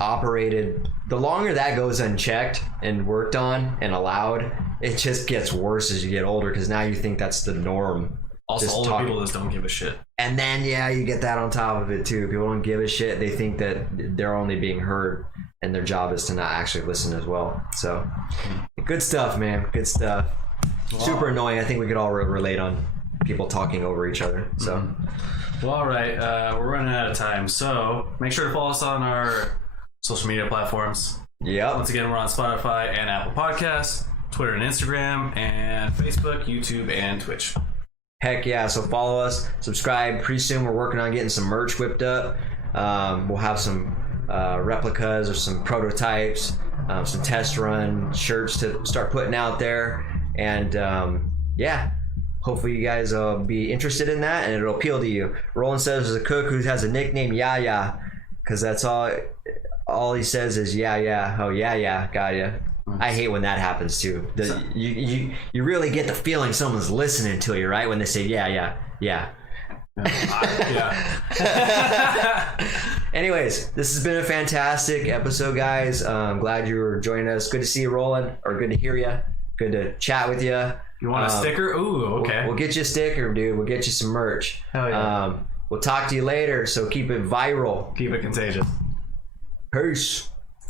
operated, the longer that goes unchecked and worked on and allowed, it just gets worse as you get older, because now you think that's the norm. Also, older people just don't give a shit. And then you get that on top of it too. People don't give a shit. They think that they're only being heard, and their job is to not actually listen as well. So good stuff, man. Good stuff. Wow. Super annoying. I think we could all relate on people talking over each other. So well, all right, we're running out of time, so make sure to follow us on our social media platforms. Yeah. Once again, we're on Spotify and Apple Podcasts, Twitter and Instagram, and Facebook, YouTube, and Twitch. Heck yeah, so follow us, subscribe. Pretty soon we're working on getting some merch whipped up. We'll have some replicas or some prototypes, some test run shirts to start putting out there. And hopefully you guys will be interested in that, and it'll appeal to you. Roland says there's a cook who has a nickname, Yeah, because that's all he says is yeah. Oh, yeah, got ya. I hate when that happens too. You really get the feeling someone's listening to you, right? When they say yeah. Anyways, this has been a fantastic episode, guys. I'm glad you were joining us. Good to see you, Roland, or good to hear you. Good to chat with you. You want a sticker? Ooh, okay. We'll get you a sticker, dude. We'll get you some merch. Hell yeah. We'll talk to you later, so keep it viral. Keep it contagious. Peace.